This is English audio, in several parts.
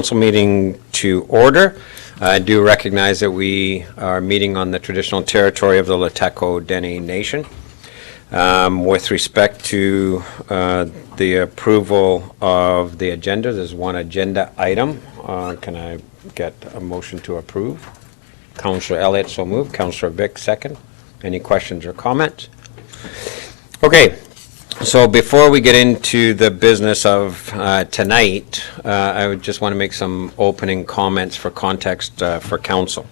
Council meeting to order. I do recognize that we are meeting on the traditional territory of the LHTAKO DENE Nation. With respect to the approval of the agenda, there's one agenda item. Can I get a motion to approve? Councillor Elliott, so moved. Councillor Vic, second. Any questions or comments? Okay. So before we get into the business of tonight, I would just want to make some opening comments for context for council.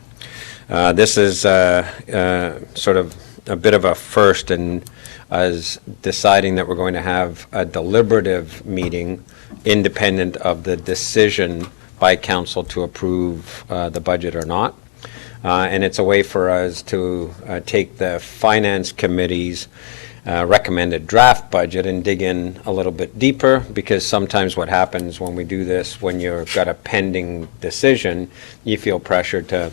This is sort of a bit of a first in us deciding that we're going to have a deliberative meeting independent of the decision by council to approve the budget or not. And it's a way for us to take the finance committee's recommended draft budget and dig in a little bit deeper, because sometimes what happens when we do this, when you've got a pending decision, you feel pressured to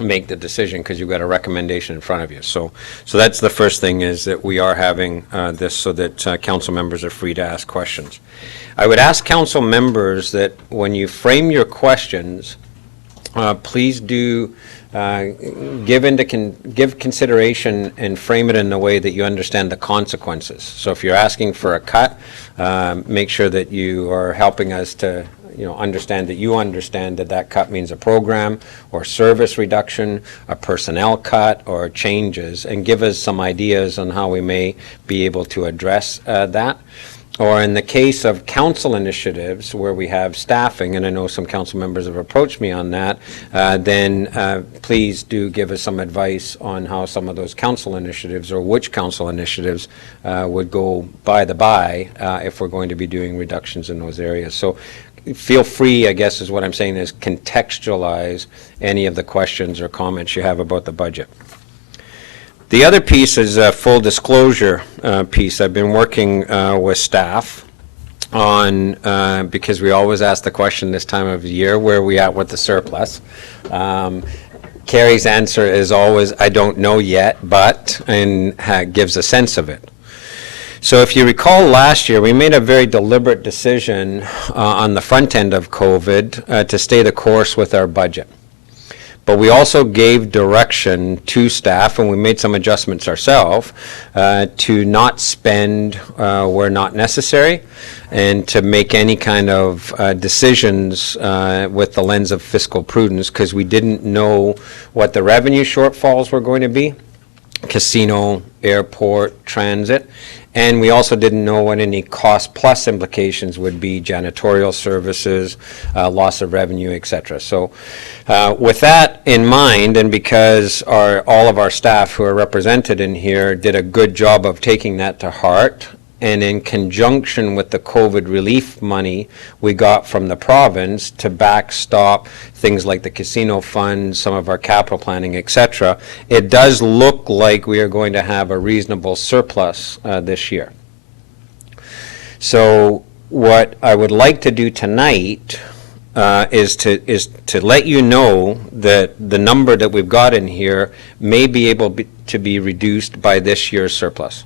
make the decision because you've got a recommendation in front of you. So that's the first thing, is that we are having this so that council members are free to ask questions. I would ask council members that when you frame your questions, please do give consideration and frame it in a way that you understand the consequences. So if you're asking for a cut, make sure that you are helping us to understand that that cut means a program or service reduction, a personnel cut, or changes, and give us some ideas on how we may be able to address that. Or in the case of council initiatives where we have staffing, and I know some council members have approached me on that, then please do give us some advice on how some of those council initiatives, or which council initiatives would go by the by if we're going to be doing reductions in those areas. So feel free, I guess is what I'm saying, is contextualize any of the questions or comments you have about the budget. The other piece is a full disclosure piece. I've been working with staff on, because we always ask the question this time of year, where are we at with the surplus? Carrie's answer is always, I don't know yet, but, and gives a sense of it. So if you recall last year, we made a very deliberate decision on the front end of COVID to stay the course with our budget. But we also gave direction to staff, and we made some adjustments ourselves, to not spend where not necessary, and to make any kind of decisions with the lens of fiscal prudence, because we didn't know what the revenue shortfalls were going to be, casino, airport, transit. And we also didn't know what any cost plus implications would be, janitorial services, loss of revenue, etc. So with that in mind, and because all of our staff who are represented in here did a good job of taking that to heart, and in conjunction with the COVID relief money we got from the province to backstop things like the casino fund, some of our capital planning, etc., it does look like we are going to have a reasonable surplus this year. So what I would like to do tonight is to let you know that the number that we've got in here may be able to be reduced by this year's surplus.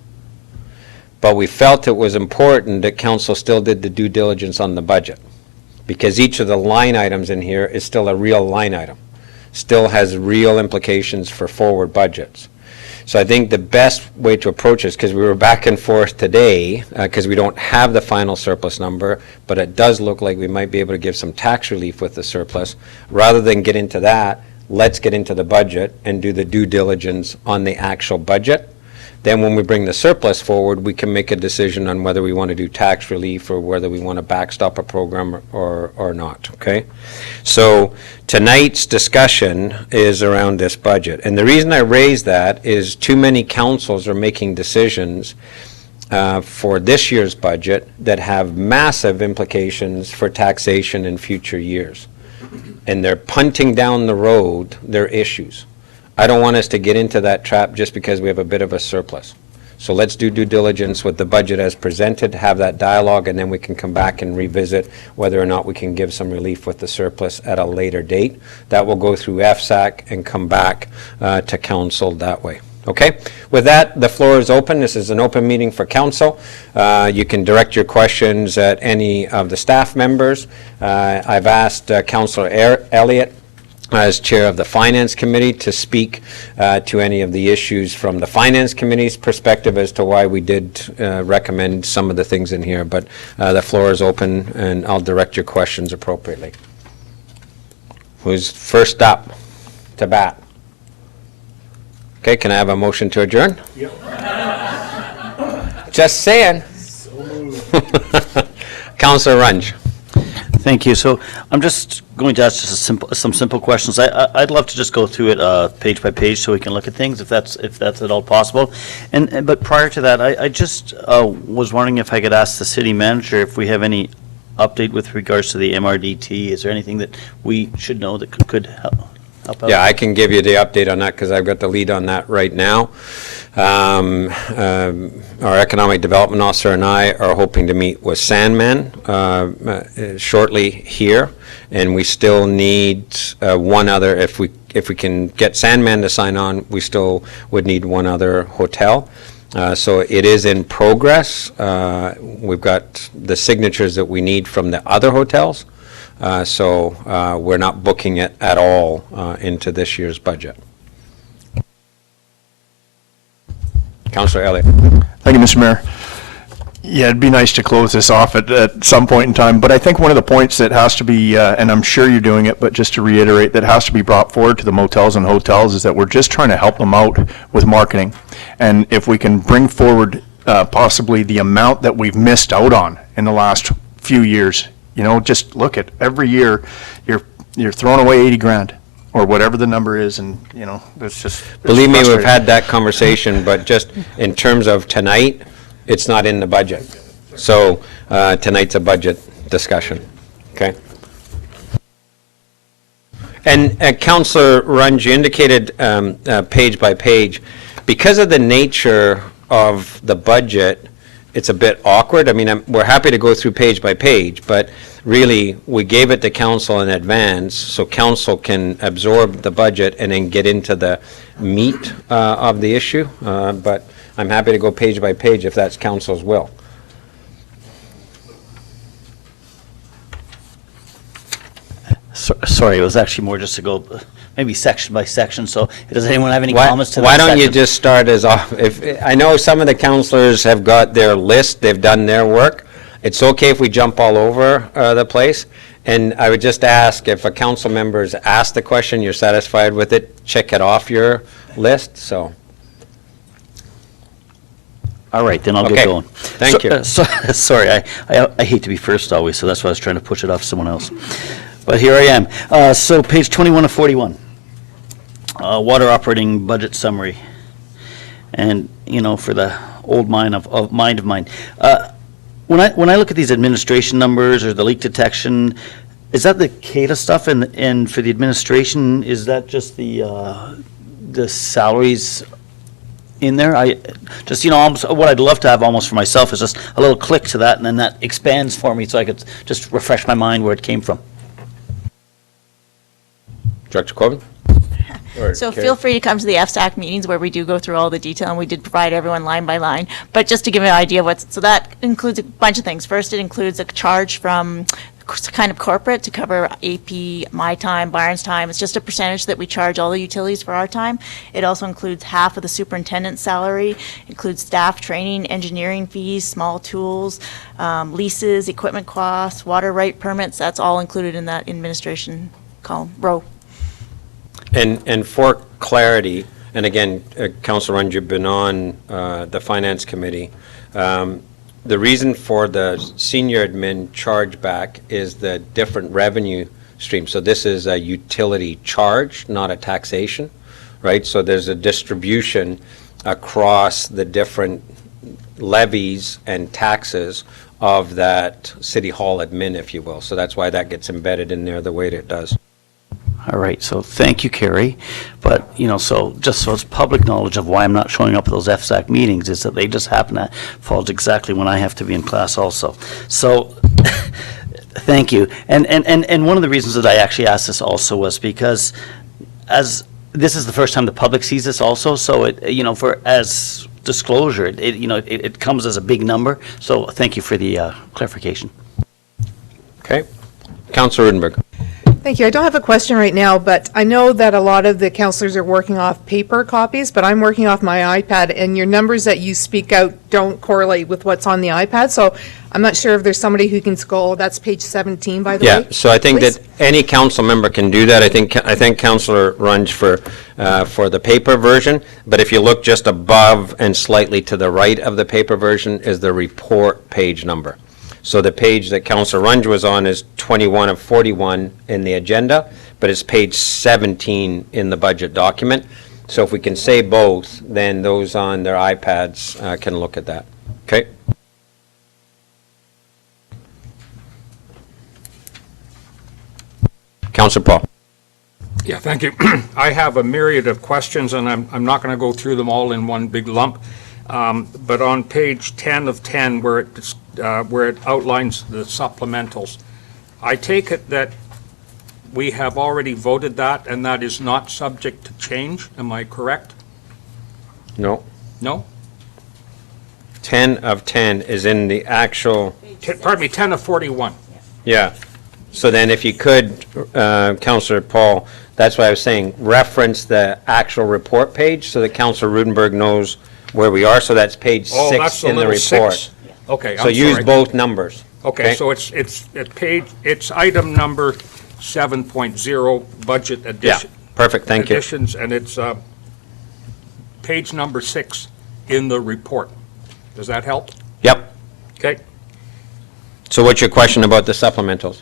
But we felt it was important that council still did the due diligence on the budget, because each of the line items in here is still a real line item, still has real implications for forward budgets. So I think the best way to approach this, because we were back and forth today, because we don't have the final surplus number, but it does look like we might be able to give some tax relief with the surplus. Rather than get into that, let's get into the budget and do the due diligence on the actual budget. Then when we bring the surplus forward, we can make a decision on whether we want to do tax relief or whether we want to backstop a program or not, okay? So tonight's discussion is around this budget. And the reason I raise that is too many councils are making decisions for this year's budget that have massive implications for taxation in future years. And they're punting down the road their issues. I don't want us to get into that trap just because we have a bit of a surplus. So let's do due diligence with the budget as presented, have that dialogue, and then we can come back and revisit whether or not we can give some relief with the surplus at a later date. That will go through FSAC and come back to council that way. Okay, with that, the floor is open. This is an open meeting for council. You can direct your questions at any of the staff members. I've asked Councillor Elliott, as chair of the Finance Committee, to speak to any of the issues from the Finance Committee's perspective as to why we did recommend some of the things in here. But the floor is open, and I'll direct your questions appropriately. Who's first up to bat? Okay, can I have a motion to adjourn? Yep. Just saying. So moved. Councillor Runge. Thank you. So I'm just going to ask just some simple questions. I'd love to just go through it page by page so we can look at things, if that's at all possible. But prior to that, I just was wondering if I could ask the city manager if we have any update with regards to the MRDT. Is there anything that we should know that could help out? Yeah, I can give you the update on that because I've got the lead on that right now. Our Economic Development Officer and I are hoping to meet with Sandman shortly here, and we still need one other. If we can get Sandman to sign on, we still would need one other hotel. So it is in progress. We've got the signatures that we need from the other hotels. So we're not booking it at all into this year's budget. Councillor Elliott. Thank you, Mr. Mayor. Yeah, it'd be nice to close this off at some point in time, but I think one of the points that has to be, and I'm sure you're doing it, but just to reiterate, that has to be brought forward to the motels and hotels is that we're just trying to help them out with marketing. And if we can bring forward possibly the amount that we've missed out on in the last few years, you know, just look at every year you're throwing away 80 grand. Or whatever the number is, and, you know, it's just... Believe me, we've had that conversation, but just in terms of tonight, it's not in the budget. So tonight's a budget discussion, okay? And Councillor Runge, you indicated page by page. Because of the nature of the budget, it's a bit awkward. I mean, we're happy to go through page by page, but really, we gave it to council in advance so council can absorb the budget and then get into the meat of the issue. But I'm happy to go page by page if that's council's will. Sorry, it was actually more just to go maybe section by section. So does anyone have any comments to that? Why don't you just start as off? If I know some of the councillors have got their list, they've done their work. It's okay if we jump all over the place. And I would just ask if a council member's asked the question, you're satisfied with it, check it off your list. So. All right, then I'll get going. Thank you. Sorry, I hate to be first always, so that's why I was trying to push it off to someone else. But here I am. So page 21 of 41, water operating budget summary. And, you know, for the old mind of mine, when I look at these administration numbers or the leak detection, is that the CADA stuff? And for the administration, is that just the salaries in there? I just, you know, almost what I'd love to have almost for myself is just a little click to that, and then that expands for me so I could just refresh my mind where it came from. Director Corbin? So feel free to come to the FSAC meetings where we do go through all the detail, and we did provide everyone line by line. But just to give you an idea of so that includes a bunch of things. First, it includes a charge from kind of corporate to cover AP, my time, Byron's time. It's just a percentage that we charge all the utilities for our time. It also includes half of the superintendent's salary, includes staff training, engineering fees, small tools, leases, equipment costs, water right permits. That's all included in that administration column row. And for clarity, and again, Councillor Runge, you've been on the Finance Committee. The reason for the senior admin chargeback is the different revenue stream. So this is a utility charge, not a taxation, right? So there's a distribution across the different levies and taxes of that City Hall admin, if you will. So that's why that gets embedded in there the way that it does. All right, so thank you, Carrie. But, you know, so just so it's public knowledge of why I'm not showing up at those FSAC meetings is that they just happen to fall exactly when I have to be in class also. So thank you. And one of the reasons that I actually asked this also was because as this is the first time the public sees this also, so it, you know, for, as disclosure, it comes as a big number, so thank you for the clarification. Okay. Councillor Rudenberg. Thank you. I don't have a question right now, but I know that a lot of the counselors are working off paper copies, but I'm working off my iPad, and your numbers that you speak out don't correlate with what's on the iPad, so I'm not sure if there's somebody who can scroll. That's page 17, by the way. Yeah, so I think Please. that any council member can do that. I think Councillor Runge for the paper version, but if you look just above and slightly to the right of the paper version is the report page number. So the page that Councillor Runge was on is 21 of 41 in the agenda, but it's page 17 in the budget document. So if we can say both, then those on their iPads can look at that. Okay? Councillor Paul. Yeah, thank you. I have a myriad of questions, and I'm not going to go through them all in one big lump. But on page 10 of 10, where it outlines the supplementals, I take it that we have already voted that, and that is not subject to change. Am I correct? No. No? 10 of 10 is in the actual, Pardon me, 10 of 41. yeah. So then if you could, Councillor Paul, that's why I was saying, reference the actual report page so that Councillor Rudenberg knows where we are. So that's page Oh, 6 that's the in the little report. 6. Okay, So I'm use sorry. both numbers. Okay, so it's item number 7.0, budget Yeah, addition. perfect, thank you. Additions, and it's page number 6 in the report. Does that help? Yep. Okay, So what's your question about the supplementals?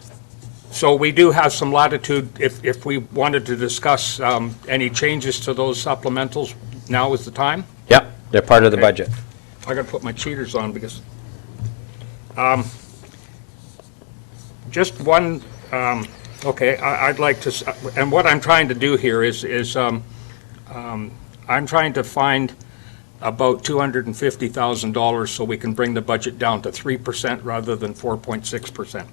so we do have some latitude if we wanted to discuss any changes to those supplementals, now is the time? Yep, they're part of the Okay. budget. I gotta put my cheaters on because, just one, okay, I'd like to, and what I'm trying to do here is I'm trying to find about $250,000 so we can bring the budget down to 3% rather than 4.6%.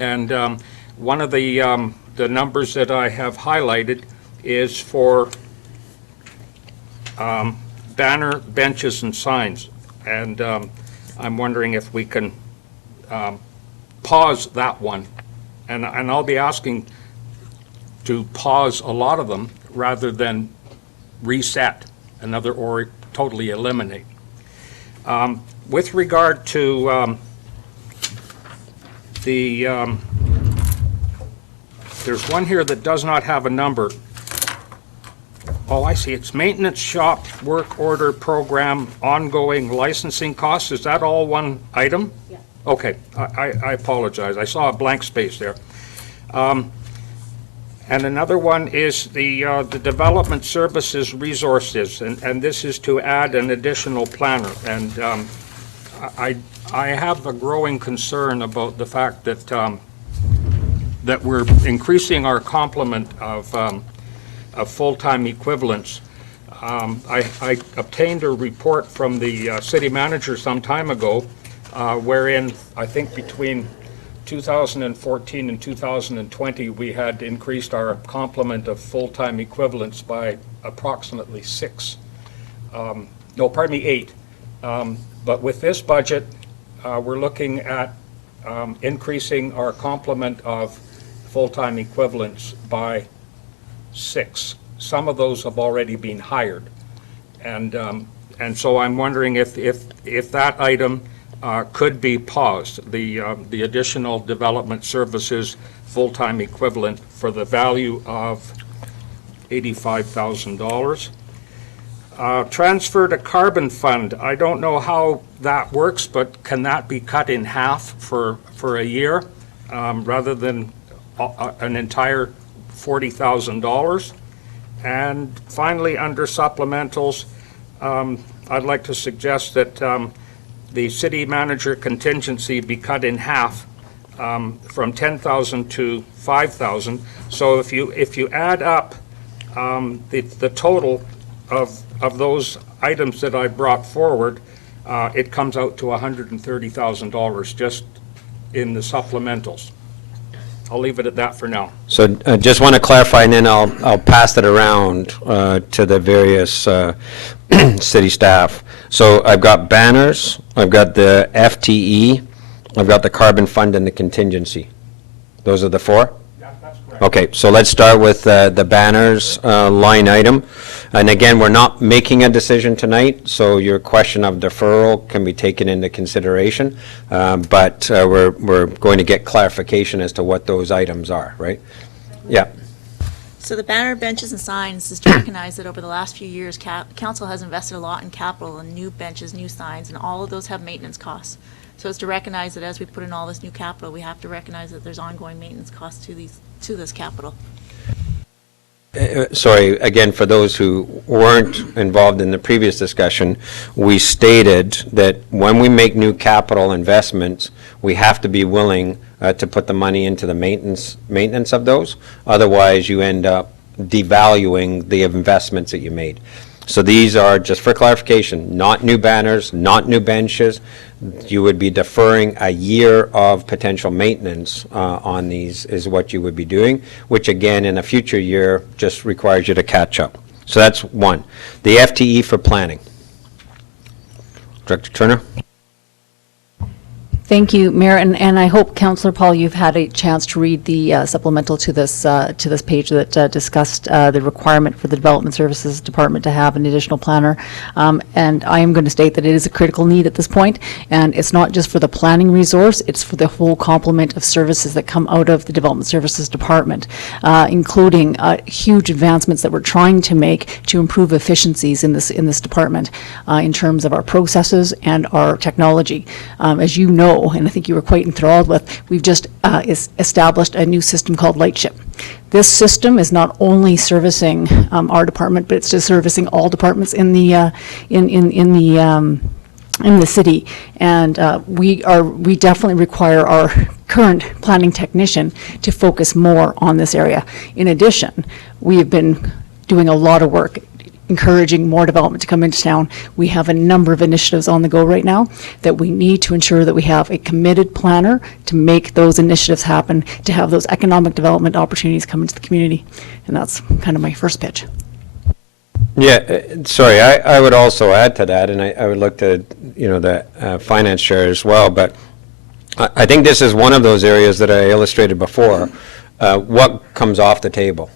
And one of the numbers that I have highlighted is for banner, benches, and signs. And I'm wondering if we can pause that one. And I'll be asking to pause a lot of them rather than reset another or totally eliminate. With regard to there's one here that does not have a number. Oh, I see, it's maintenance shop, work order program, ongoing licensing costs. Is that all one item? Yeah. Okay, I apologize. I saw a blank space there. And another one is the development services resources, and this is to add an additional planner. And I have a growing concern about the fact that that we're increasing our complement of full-time equivalents. I obtained a report from the city manager some time ago, wherein I think between 2014 and 2020, we had increased our complement of full-time equivalents by approximately 6. No, pardon me, 8. But with this budget, we're looking at increasing our complement of full-time equivalents by 6. Some of those have already been hired. And so I'm wondering if that item could be paused, the additional development services full-time equivalent for the value of $85,000. Transfer to carbon fund, I don't know how that works, but can that be cut in half for a year rather than an entire $40,000? And finally, under supplementals, I'd like to suggest that the city manager contingency be cut in half from 10,000 to 5,000. So if you add up the total of those items that I brought forward, it comes out to $130,000 just in the supplementals. I'll leave it at that for now. So just want to clarify, and then I'll pass it around to the various city staff. So I've got banners, I've got the FTE, I've got the carbon fund and the contingency. Those are the four? Yeah, that's correct. Okay, so let's start with the banners line item. And again, we're not making a decision tonight, so your question of deferral can be taken into consideration. But we're going to get clarification as to what those items are, right? Yeah. So the banner, benches, and signs is to recognize that over the last few years, council has invested a lot in capital and new benches, new signs, and all of those have maintenance costs. So it's to recognize that as we put in all this new capital, we have to recognize that there's ongoing maintenance costs to this capital. Sorry, again, for those who weren't involved in the previous discussion, we stated that when we make new capital investments, we have to be willing to put the money into the maintenance of those. Otherwise, you end up devaluing the investments that you made. So these are, just for clarification, not new banners, not new benches. You would be deferring a year of potential maintenance on these is what you would be doing, which again, in a future year, just requires you to catch up. So that's one. The FTE for planning. Director Turner? Thank you, Mayor, and I hope, Councillor Paul, you've had a chance to read the supplemental to this page that discussed the requirement for the Development Services Department to have an additional planner. And I am going to state that it is a critical need at this point, and it's not just for the planning resource, it's for the whole complement of services that come out of the Development Services Department, including huge advancements that we're trying to make to improve efficiencies in this department in terms of our processes and our technology. As you know, and I think you were quite enthralled with, we've just established a new system called Lightship. This system is not only servicing our department, but it's just servicing all departments in the city, and we definitely require our current planning technician to focus more on this area. In addition, we have been doing a lot of work encouraging more development to come into town. We have a number of initiatives on the go right now that we need to ensure that we have a committed planner to make those initiatives happen, to have those economic development opportunities come into the community. And that's kind of my first pitch. Yeah, sorry, I would also add to that, and I would look to, the finance chair as well, but I think this is one of those areas that I illustrated before. What comes off the table?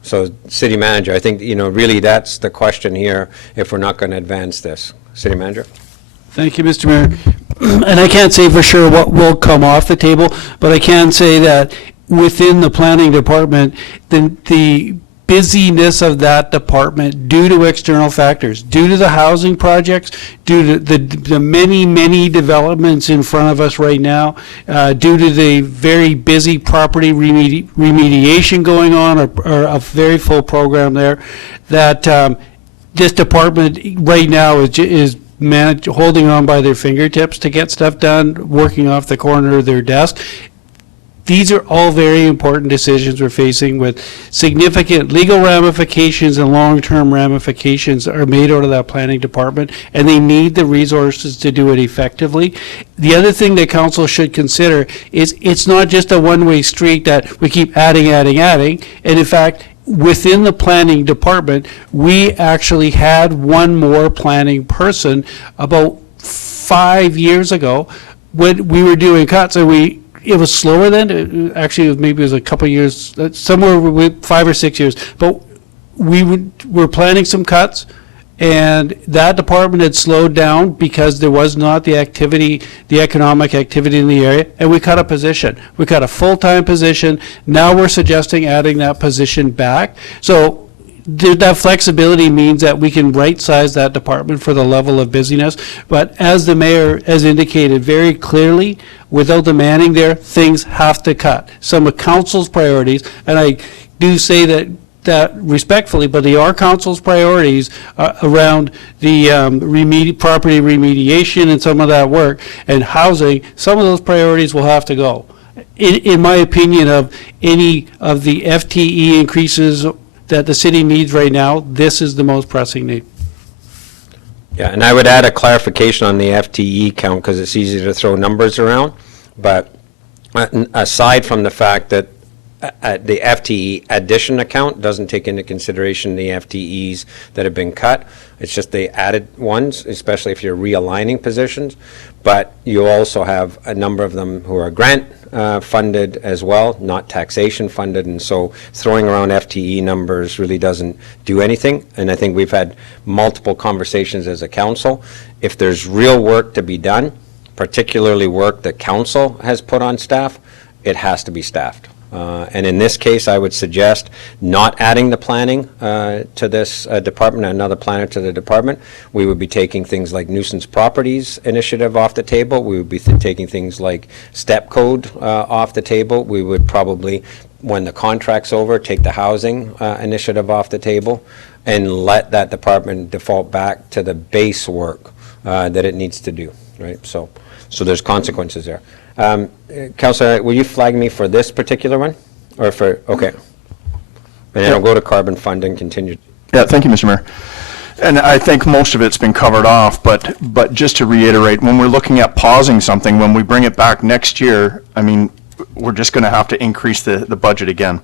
So, City Manager, I think, really that's the question here if we're not going to advance this. City Manager? Thank you, Mr. Mayor. And I can't say for sure what will come off the table, but I can say that within the planning department, the busyness of that department due to external factors, due to the housing projects, due to the many developments in front of us right now, due to the very busy property remediation going on, or a very full program there, that this department right now is holding on by their fingertips to get stuff done, working off the corner of their desk. These are all very important decisions we're facing, with significant legal ramifications and long-term ramifications are made out of that planning department, and they need the resources to do it effectively. The other thing that council should consider is it's not just a one-way street that we keep adding, and in fact, within the planning department, we actually had one more planning person about 5 years ago when we were doing cuts, and it was slower then. Actually, maybe it was a couple of years, somewhere with 5 or 6 years. But were planning some cuts, and that department had slowed down because there was not the activity, the economic activity in the area, and we cut a position. We cut a full-time position. Now we're suggesting adding that position back. So that flexibility means that we can right-size that department for the level of busyness. But as the mayor has indicated very clearly, without the manning there, things have to cut. Some of council's priorities, and I do say that respectfully, but they are council's priorities around the property remediation and some of that work, and housing. Some of those priorities will have to go. In my opinion, of any of the FTE increases that the city needs right now, this is the most pressing need. Yeah, and I would add a clarification on the FTE count, because it's easy to throw numbers around, but aside from the fact that the FTE addition account doesn't take into consideration the FTEs that have been cut. It's just the added ones, especially if you're realigning positions. But you also have a number of them who are grant funded as well, not taxation funded. And so throwing around FTE numbers really doesn't do anything. And I think we've had multiple conversations as a council. If there's real work to be done, particularly work that council has put on staff, it has to be staffed. And in this case, I would suggest not adding the planning to this department, another planner to the department. We would be taking things like nuisance properties initiative off the table. We would be taking things like step code off the table. We would probably, when the contract's over, take the housing initiative off the table and let that department default back to the base work that it needs to do, right? So there's consequences there. Councillor, will you flag me for this particular one? Or for, okay. And then I'll go to carbon fund and continue. Yeah, thank you, Mr. Mayor. And I think most of it's been covered off, but just to reiterate, when we're looking at pausing something, when we bring it back next year, I mean, we're just going to have to increase the budget again.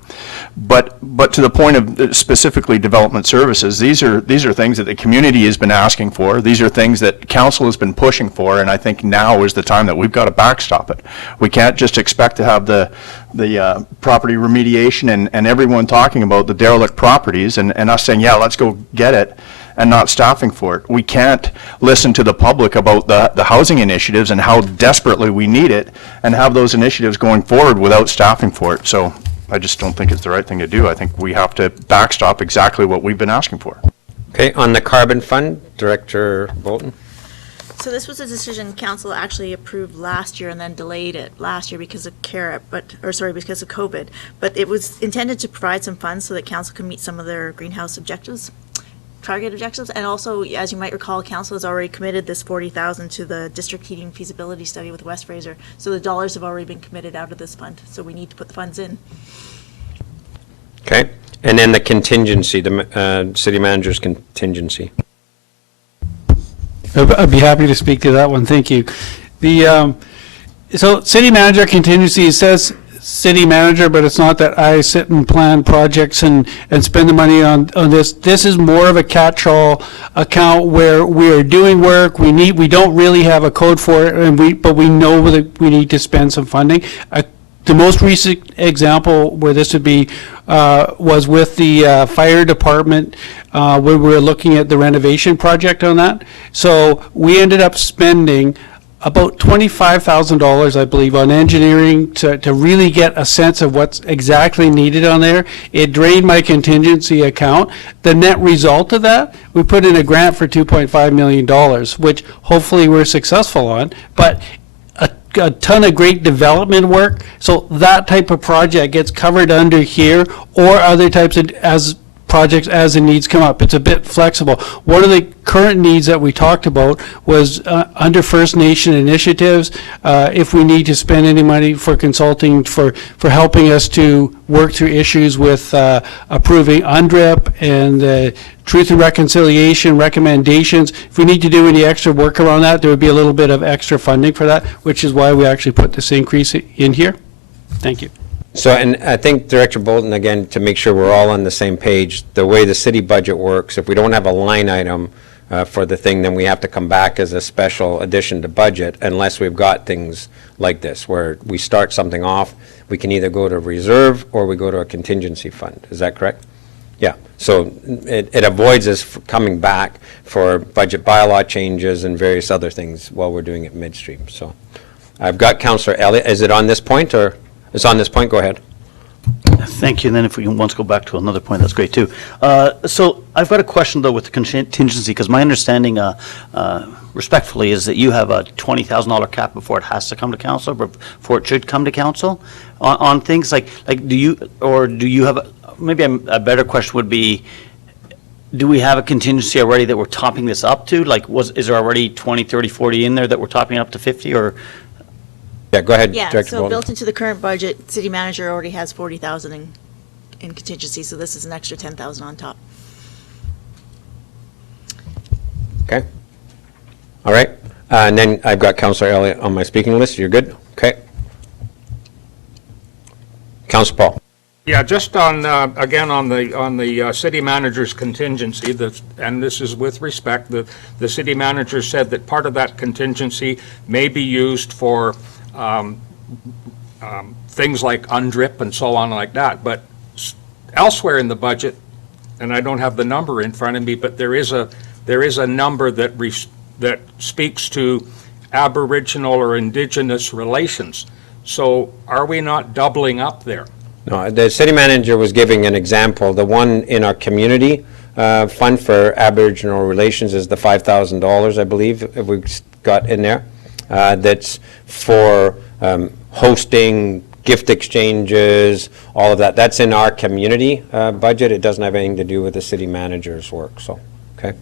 But to the point of specifically development services, these are things that the community has been asking for. These are things that council has been pushing for, and I think now is the time that we've got to backstop it. We can't just expect to have the property remediation and everyone talking about the derelict properties and us saying, yeah, let's go get it, and not staffing for it. We can't listen to the public about the housing initiatives and how desperately we need it and have those initiatives going forward without staffing for it. So I just don't think it's the right thing to do. I think we have to backstop exactly what we've been asking for. Okay, on the carbon fund, Director Bolton. So this was a decision council actually approved last year and then delayed it last year because of because of COVID. But it was intended to provide some funds so that council can meet some of their greenhouse target objectives, and also, as you might recall, council has already committed this $40,000 to the district heating feasibility study with West Fraser. So the dollars have already been committed out of this fund. So we need to put the funds in. Okay, and then the contingency, the city manager's contingency. I'd be happy to speak to that one, thank you. So city manager contingency, it says city manager, but it's not that I sit and plan projects and spend the money on this. This is more of a catch-all account where we are doing work, we don't really have a code for it, but we know that we need to spend some funding. The most recent example where this would be was with the fire department when we were looking at the renovation project on that. So we ended up spending about $25,000, I believe, on engineering to really get a sense of what's exactly needed on there. It drained my contingency account. The net result of that, we put in a grant for $2.5 million, which hopefully we're successful on, but a ton of great development work. So that type of project gets covered under here, or other types of projects as the needs come up. It's a bit flexible. One of the current needs that we talked about was under First Nation initiatives, if we need to spend any money for consulting, for helping us to work through issues with approving UNDRIP and Truth and Reconciliation recommendations. If we need to do any extra work around that, there would be a little bit of extra funding for that, which is why we actually put this increase in here. Thank you. So, and I think Director Bolton, again, to make sure we're all on the same page, the way the city budget works, if we don't have a line item for the thing, then we have to come back as a special addition to budget unless we've got things like this, where we start something off, we can either go to reserve or we go to a contingency fund. Is that correct? Yeah. So it avoids us coming back for budget bylaw changes and various other things while we're doing it midstream. So I've got Councillor Elliott. Is it on this point, or? It's on this point, go ahead. Thank you, and then if we can once go back to another point, that's great too. So I've got a question though with the contingency, because my understanding respectfully is that you have a $20,000 cap before it has to come to council, before it should come to council on things like do you have, maybe a better question would be, do we have a contingency already that we're topping this up to? Like is there already 20, 30, 40 in there that we're topping up to 50, or? Yeah, go ahead, Yeah, Director so Bolton. built into the current budget, city manager already has 40,000 in contingency, so this is an extra 10,000 on top. Okay. All right. And then I've got Councillor Elliott on my speaking list. You're good? Okay. Councillor Paul. Yeah, just on, again, on the city manager's contingency, and this is with respect, the city manager said that part of that contingency may be used for things like UNDRIP and so on like that, but elsewhere in the budget, and I don't have the number in front of me, but there is a number that speaks to Aboriginal or Indigenous relations. So are we not doubling up there? No, the city manager was giving an example. The one in our community fund for Aboriginal relations is the $5,000, I believe, we've got in there. That's for hosting, gift exchanges, all of that. That's in our community budget. It doesn't have anything to do with the city manager's work, so, okay?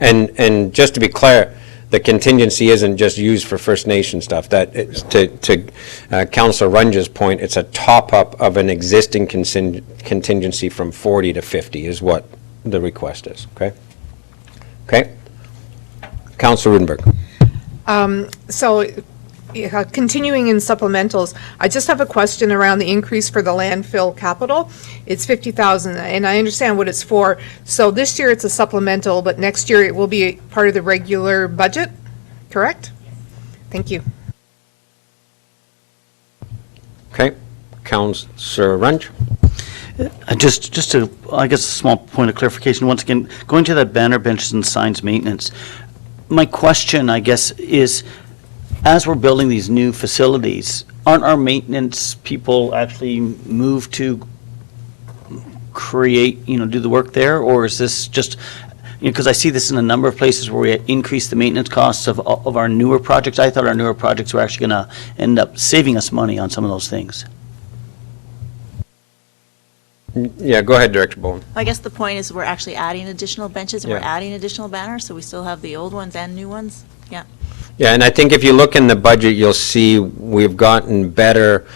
And just to be clear, the contingency isn't just used for First Nation stuff. That, to Councillor Runge's point, it's a top-up of an existing contingency from 40 to 50 is what the request is, okay? Okay? Councillor Rudenberg. Continuing in supplementals, I just have a question around the increase for the landfill capital. It's 50,000, and I understand what it's for. So this year it's a supplemental, but next year it will be part of the regular budget, correct? Thank you. Okay. Councillor Runge. Just to, I guess, a small point of clarification. Once again, going to that banner benches and signs maintenance, my question, I guess, is, as we're building these new facilities, aren't our maintenance people actually moved to create, do the work there? Or is this just, because I see this in a number of places where we increase the maintenance costs of our newer projects. I thought our newer projects were actually going to end up saving us money on some of those things. Yeah, go ahead, Director Bolton. I guess the point is we're actually adding additional benches and we're Yeah. adding additional banners, so we still have the old ones and new ones. Yeah. Yeah, and I think if you look in the budget, you'll see we've gotten better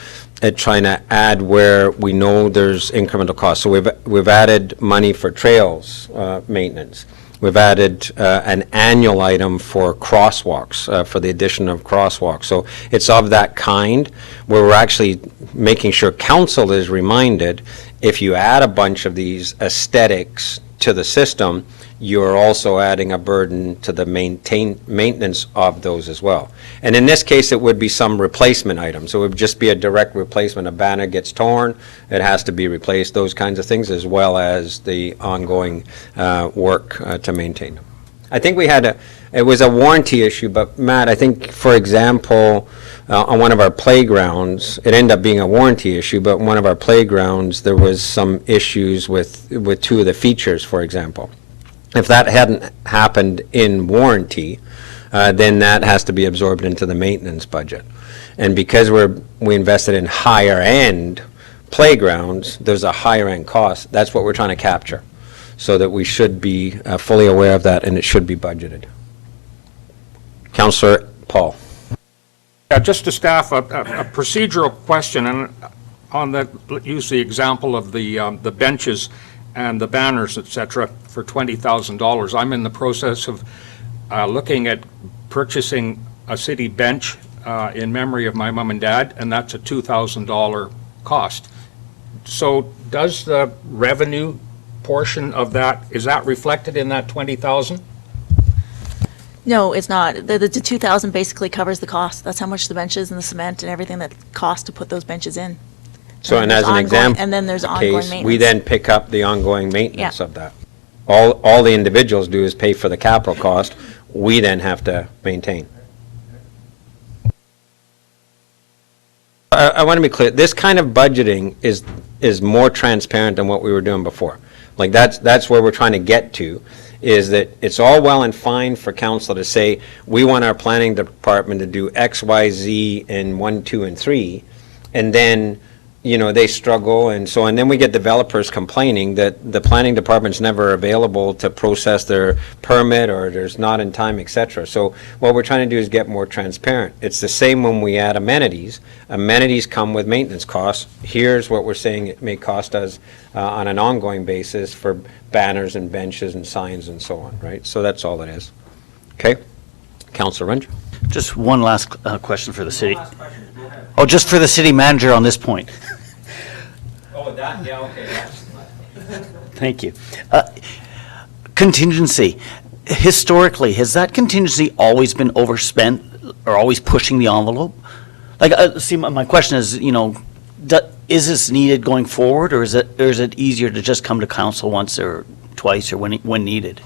at trying to add where we know there's incremental costs. So we've added money for trails maintenance. We've added an annual item for crosswalks, for the addition of crosswalks. So it's of that kind where we're actually making sure council is reminded, if you add a bunch of these aesthetics to the system, you're also adding a burden to the maintenance of those as well. And in this case, it would be some replacement items. So it would just be a direct replacement. A banner gets torn, it has to be replaced, those kinds of things, as well as the ongoing work to maintain them. I think it was a warranty issue, but Matt, I think, for example, on one of our playgrounds, it ended up being a warranty issue, but one of our playgrounds, there was some issues with two of the features, for example. If that hadn't happened in warranty, then that has to be absorbed into the maintenance budget. And because we invested in higher-end playgrounds, there's a higher-end cost. That's what we're trying to capture, so that we should be fully aware of that, and it should be budgeted. Councillor Paul. Yeah, just to staff, a procedural question, and use the example of the benches and the banners, et cetera, for $20,000. I'm in the process of looking at purchasing a city bench in memory of my mom and dad, and that's a $2,000 cost. So does the revenue portion of that, is that reflected in that $20,000? No, it's not. The 2,000 basically covers the cost. That's how much the benches and the cement and everything that costs to put those benches in. So, and as an example, and then there's ongoing case, maintenance. we then pick up the ongoing maintenance Yeah. of that. All the individuals do is pay for the capital cost. We then have to maintain. I want to be clear. This kind of budgeting is more transparent than what we were doing before. Like that's where we're trying to get to, is that it's all well and fine for council to say, we want our planning department to do X, Y, Z in 1, 2, and 3, and then they struggle, and so, and then we get developers complaining that the planning department's never available to process their permit, or there's not in time, et cetera. So what we're trying to do is get more transparent. It's the same when we add amenities. Amenities come with maintenance costs. Here's what we're saying it may cost us on an ongoing basis for banners and benches and signs and so on, right? So that's all it is. Okay? Councillor Runge? Just one last question for the city. Oh, just for the city manager on this point. that, yeah, okay, Thank you. Contingency. Historically, has that contingency always been overspent or always pushing the envelope? Like, see, my question is, is this needed going forward, or is it easier to just come to council once or twice or when needed?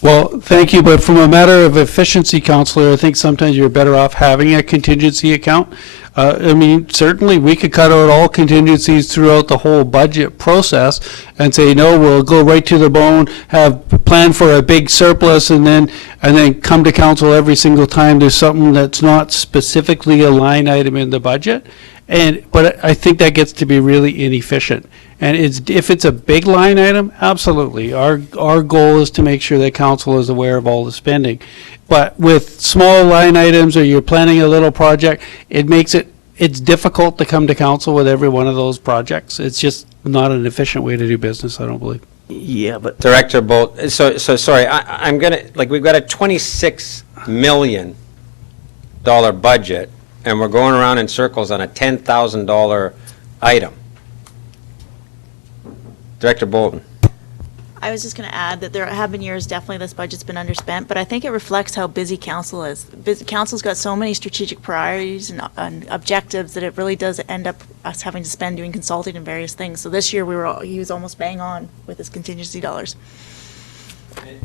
Well, thank you, but from a matter of efficiency, Counselor, I think sometimes you're better off having a contingency account. I mean, certainly, we could cut out all contingencies throughout the whole budget process and say, no, we'll go right to the bone, have planned for a big surplus, and then come to council every single time there's something that's not specifically a line item in the budget. But I think that gets to be really inefficient. And if it's a big line item, absolutely. Our goal is to make sure that council is aware of all the spending. But with small line items, or you're planning a little project, it's difficult to come to council with every one of those projects. It's just not an efficient way to do business, I don't believe. Yeah, but Director Bolt, so sorry, I'm gonna, we've got a $26 million budget, and we're going around in circles on a $10,000 item. Director Bolton. I was just going to add that there have been years, definitely this budget's been underspent, but I think it reflects how busy council is. Council's got so many strategic priorities and objectives that it really does end up us having to spend doing consulting and various things. So this year he was almost bang on with his contingency dollars.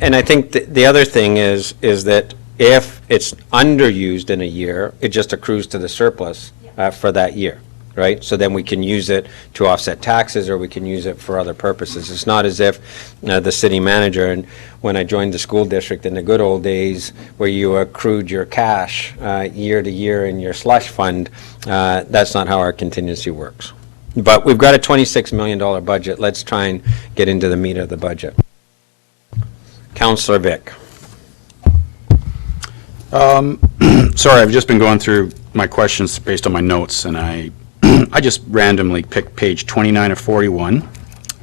And I think the other thing is that if it's underused in a year, it just accrues to the surplus for that year, right? So then we can use it to offset taxes, or we can use it for other purposes. It's not as if the city manager, and when I joined the school district in the good old days, where you accrued your cash year to year in your slush fund, that's not how our contingency works. But we've got a $26 million budget. Let's try and get into the meat of the budget. Councillor Vic. Sorry, I've just been going through my questions based on my notes, and I just randomly picked page 29 of 41,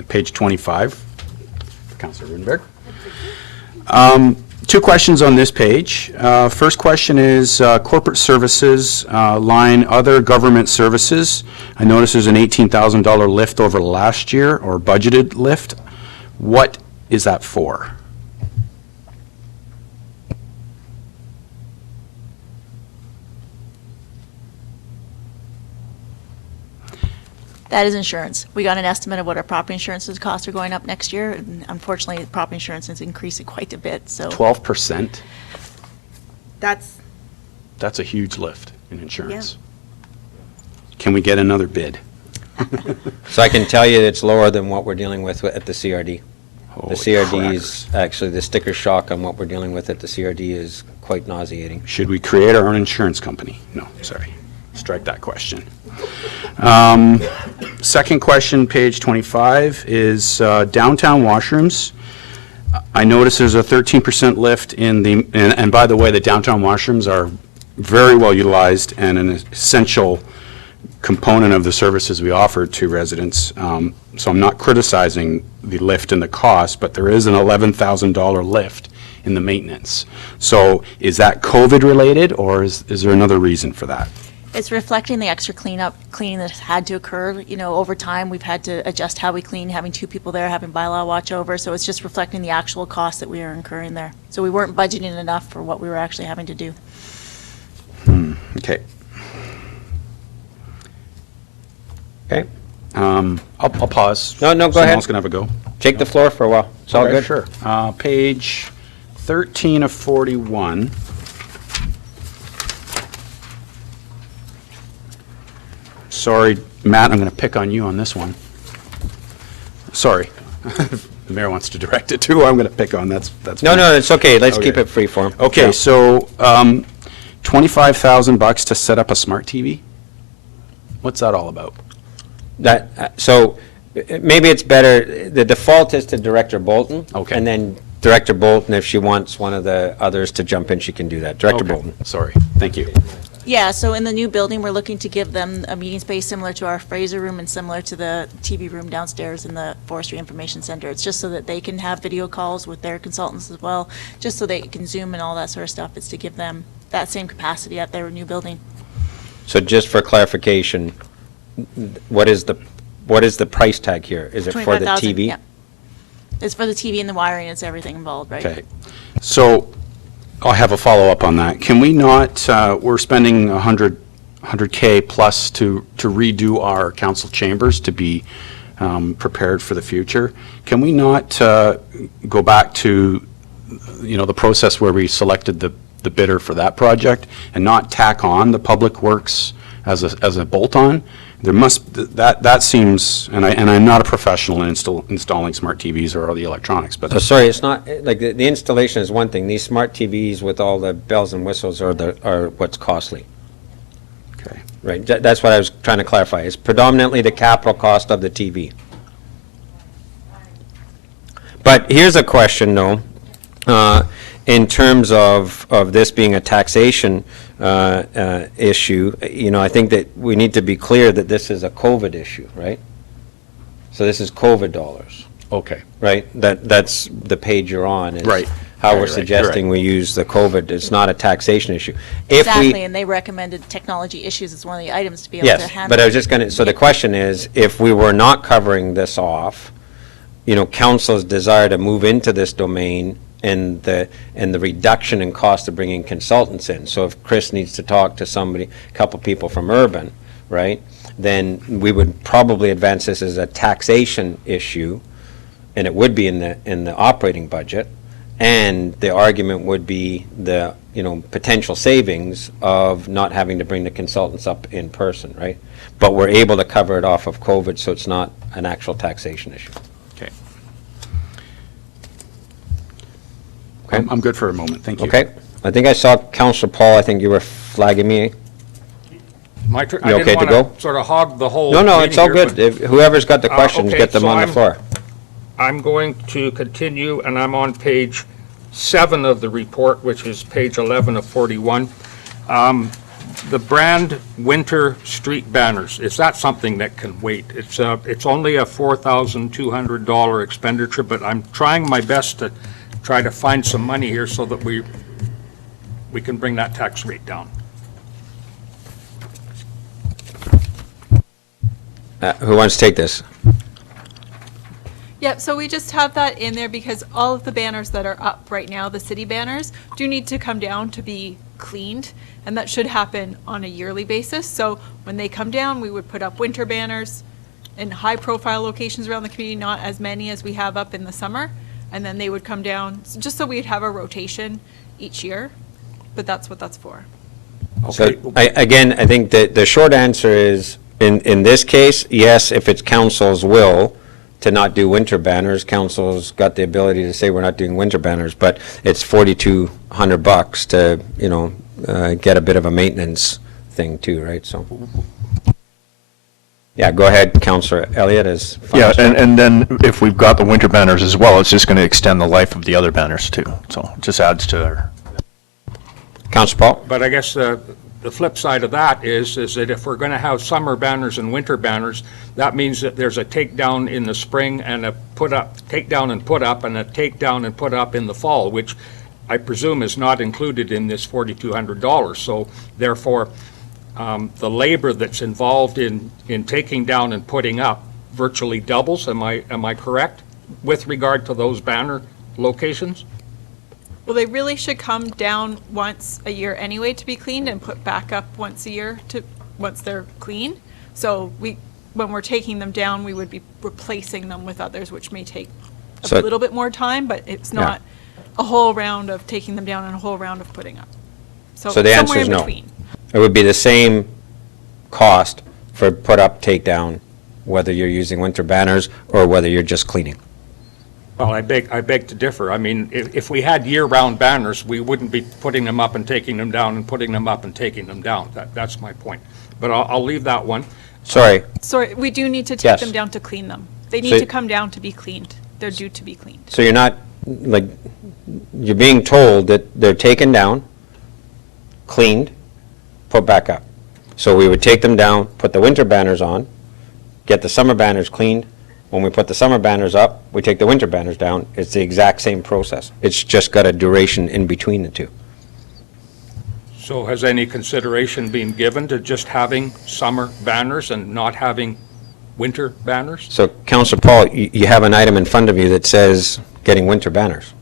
page 25, Councillor Rudenberg. Two questions on this page. First question is corporate services, line other government services. I notice there's an $18,000 lift over last year, or budgeted lift. What is that for? That is insurance. We got an estimate of what our property insurance costs are going up next year, and unfortunately, property insurance is increasing quite a bit, so. 12%? That's, That's a huge lift in insurance. Can we get another bid? So I can tell you it's lower than what we're dealing with at the CRD. Holy The CRD crackers. is, actually, the sticker shock on what we're dealing with at the CRD is quite nauseating. Should we create our own insurance company? No, sorry. Strike that question. Second question, page 25, is downtown washrooms. I notice there's a 13% lift in the, and by the way, the downtown washrooms are very well utilized and an essential component of the services we offer to residents. So I'm not criticizing the lift in the cost, but there is an $11,000 lift in the maintenance. So is that COVID related, or is there another reason for that? it's reflecting the extra cleaning that has had to occur. You know, over time, we've had to adjust how we clean, having two people there, having bylaw watch over, so it's just reflecting the actual costs that we are incurring there. So we weren't budgeting enough for what we were actually having to do. Okay. Okay, I'll pause. No, go ahead. Someone else can have a go. take the floor for a while. It's all Okay, good. Sure. Page 13 of 41. Sorry, Matt, I'm going to pick on you on this one. Sorry. The mayor wants to direct it to who I'm going to pick on. That's No, fine. no, it's okay. Let's keep Okay. it free for him. Okay, so $25,000 to set up a smart TV? What's that all about? So maybe it's better, the default is to Director Bolton. Okay. And then Director Bolton, if she wants one of the others to jump in, she can do that. Director Okay, Bolton. Sorry, thank you. Yeah, so in the new building, we're looking to give them a meeting space similar to our Fraser room and similar to the TV room downstairs in the Forestry Information Center. It's just so that they can have video calls with their consultants as well, just so they can Zoom and all that sort of stuff. It's to give them that same capacity at their new building. So just for clarification, what is the price tag here? Is it for the 25,000, TV? yeah. It's for the TV and the wiring, it's everything involved, right? Okay. So I'll have a follow-up on that. Can we not, we're spending 100K plus to redo our council chambers to be prepared for the future. Can we not go back to, the process where we selected the bidder for that project and not tack on the public works as a bolt-on? There must, that seems, and I'm not a professional in installing smart TVs or all the electronics, but. So sorry, it's not, like, the installation is one thing. These smart TVs with all the bells and whistles are what's costly, Okay. right? That's what I was trying to clarify. It's predominantly the capital cost of the TV. But here's a question, though. In terms of this being a taxation issue, I think that we need to be clear that this is a COVID issue, right? So this is COVID dollars, Okay. right? That's the page you're on. is Right. How Right, we're right. suggesting You're we use the COVID. It's not a taxation issue. If we- Exactly, and they recommended technology issues as one of the items to be able to Yes, handle. but I was just going to, so the question is, if we were not covering this off, council's desire to move into this domain and the reduction in cost of bringing consultants in. So if Chris needs to talk to somebody, a couple people from Urban, right, then we would probably advance this as a taxation issue, and it would be in the operating budget. And the argument would be the, potential savings of not having to bring the consultants up in person, right? But we're able to cover it off of COVID, so it's not an actual taxation issue. Okay. Okay. I'm good for a moment. Thank you. Okay? I think I saw Counselor Paul, I think you were flagging me. I You didn't okay to want go? to sort of hog the whole. No, it's meeting all here, good. but If whoever's got the questions, okay, get them so on the I'm- floor. I'm going to continue, and I'm on page 7 of the report, which is page 11 of 41. The brand winter street banners, is that something that can wait? It's only a $4,200 expenditure, but I'm trying my best to try to find some money here so that we can bring that tax rate down. Who wants to take this? Yep, so we just have that in there because all of the banners that are up right now, the city banners, do need to come down to be cleaned, and that should happen on a yearly basis. So when they come down, we would put up winter banners in high-profile locations around the community, not as many as we have up in the summer, and then they would come down, just so we'd have a rotation each year, but that's what that's for. So, Okay. again, I think that the short answer is, in this case, yes, if it's council's will to not do winter banners, council's got the ability to say we're not doing winter banners, but it's $4,200 to, get a bit of a maintenance thing too, right? So, yeah, go ahead, Councillor Elliott, as. Yeah, and then if we've got the winter banners as well, it's just going to extend the life of the other banners too. So it just adds to our. Councillor Paul? But I guess the flip side of that is that if we're going to have summer banners and winter banners, that means that there's a takedown in the spring and a put up, takedown and put up, and a takedown and put up in the fall, which I presume is not included in this $4,200. So therefore, the labor that's involved in taking down and putting up virtually doubles. Am I correct with regard to those banner locations? Well, they really should come down once a year anyway to be cleaned and put back up once a year once they're clean. So when we're taking them down, we would be replacing them with others, which may take a little bit more time, but it's not a whole round of taking them down and a whole round of putting up. So the answer somewhere is in no. between. It would be the same cost for put up, take down, whether you're using winter banners or whether you're just cleaning. Well, I beg to differ. I mean, if we had year-round banners, we wouldn't be putting them up and taking them down and putting them up and taking them down. That's my point. But I'll leave that one. Sorry, Sorry, we do need to take Yes. them down to clean them. They So- need to come down to be cleaned. They're due to be cleaned. so you're not, like, you're being told that they're taken down, cleaned, put back up. So we would take them down, put the winter banners on, get the summer banners cleaned. When we put the summer banners up, we take the winter banners down. It's the exact same process. It's just got a duration in between the two. So has any consideration been given to just having summer banners and not having winter banners? So, Councillor Paul, you have an item in front of you that says getting winter banners.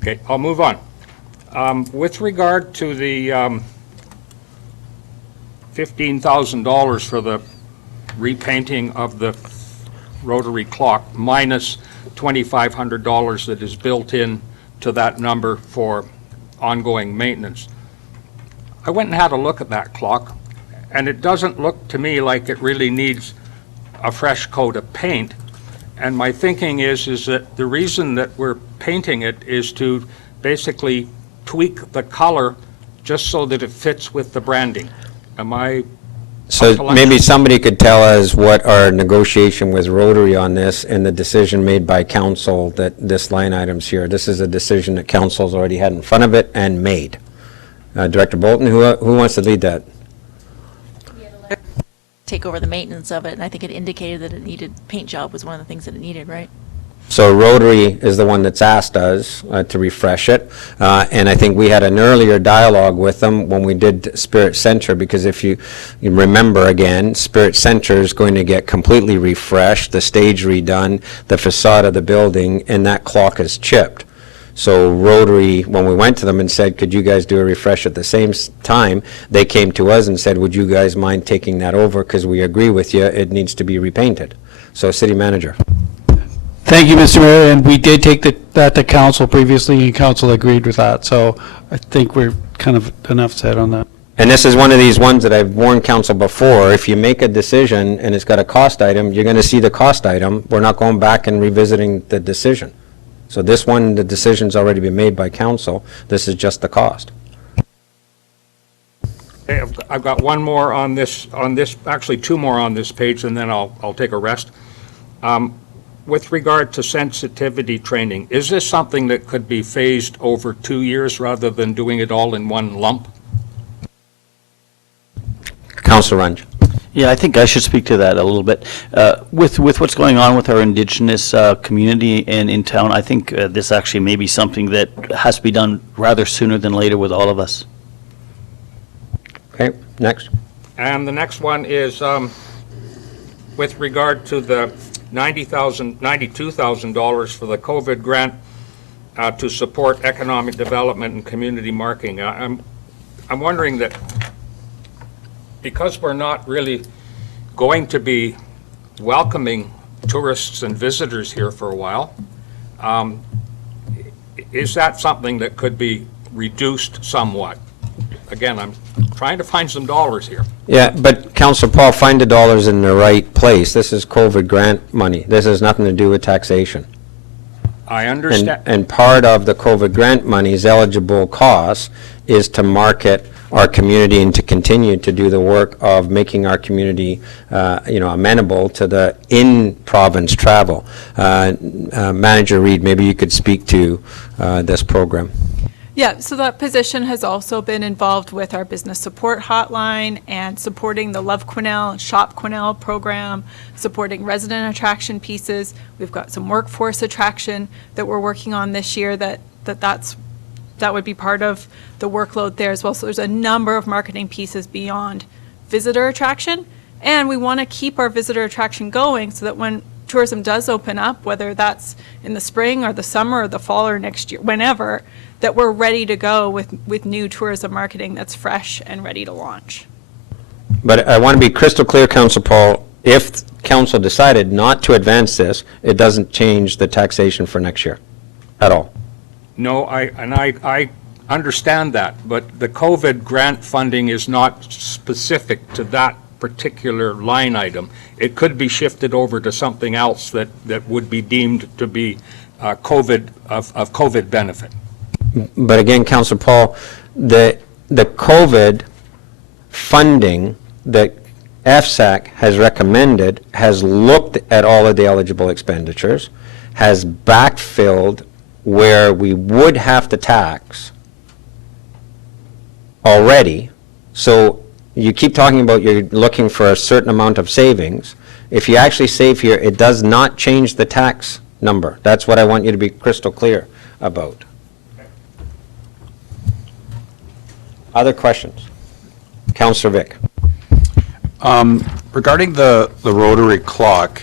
Okay, I'll move on. With regard to the $15,000 for the repainting of the rotary clock minus $2,500 that is built in to that number for ongoing maintenance, I went and had a look at that clock, and it doesn't look to me like it really needs a fresh coat of paint. And my thinking is that the reason that we're painting it is to basically tweak the color just so that it fits with the branding. Am I? So maybe somebody could tell us what our negotiation with Rotary on this and the decision made by council that this line item's here. This is a decision that council's already had in front of it and made. Director Bolton, who wants to lead that? Take over the maintenance of it, and I think it indicated that it needed, paint job was one of the things that it needed, right? So Rotary is the one that's asked us to refresh it, and I think we had an earlier dialogue with them when we did Spirit Center, because if you remember again, Spirit Center is going to get completely refreshed, the stage redone, the facade of the building, and that clock is chipped. So Rotary, when we went to them and said, could you guys do a refresh at the same time, they came to us and said, would you guys mind taking that over, because we agree with you, it needs to be repainted. So City Manager. Thank you, Mr. Mayor, and we did take that to council previously, and council agreed with that, so I think we're kind of enough said on that. And this is one of these ones that I've warned council before, if you make a decision and it's got a cost item, you're going to see the cost item. We're not going back and revisiting the decision. So this one, the decision's already been made by council. This is just the cost. Okay, I've got one more on this, actually two more on this page, and then I'll take a rest. With regard to sensitivity training, is this something that could be phased over 2 years rather than doing it all in one lump? Councilor Runge. Yeah, I think I should speak to that a little bit. With what's going on with our Indigenous community and in town, I think this actually may be something that has to be done rather sooner than later with all of us. Okay, next. And the next one is with regard to the $92,000 for the COVID grant to support economic development and community marketing. I'm wondering that because we're not really going to be welcoming tourists and visitors here for a while, is that something that could be reduced somewhat? Again, I'm trying to find some dollars here. Yeah, but Councilor Paul, find the dollars in the right place. This is COVID grant money. This has nothing to do with taxation. I understand. And part of the COVID grant money's eligible costs is to market our community and to continue to do the work of making our community, amenable to the in-province travel. Manager Reid, maybe you could speak to this program. Yeah, so that position has also been involved with our business support hotline and supporting the Love Quesnel and Shop Quesnel program, supporting resident attraction pieces. We've got some workforce attraction that we're working on this year that would be part of the workload there as well. So there's a number of marketing pieces beyond visitor attraction, and we want to keep our visitor attraction going so that when tourism does open up, whether that's in the spring or the summer or the fall or next year, whenever, that we're ready to go with new tourism marketing that's fresh and ready to launch. But I want to be crystal clear, Councilor Paul, if council decided not to advance this, it doesn't change the taxation for next year at all. No, I understand that, but the COVID grant funding is not specific to that particular line item. It could be shifted over to something else that would be deemed to be COVID benefit. But again, Councilor Paul, the COVID funding that FSAC has recommended has looked at all of the eligible expenditures, has backfilled where we would have to tax already. So you keep talking about you're looking for a certain amount of savings. If you actually save here, it does not change the tax number. That's what I want you to be crystal clear about. Other questions? Counselor Vic? Regarding the rotary clock,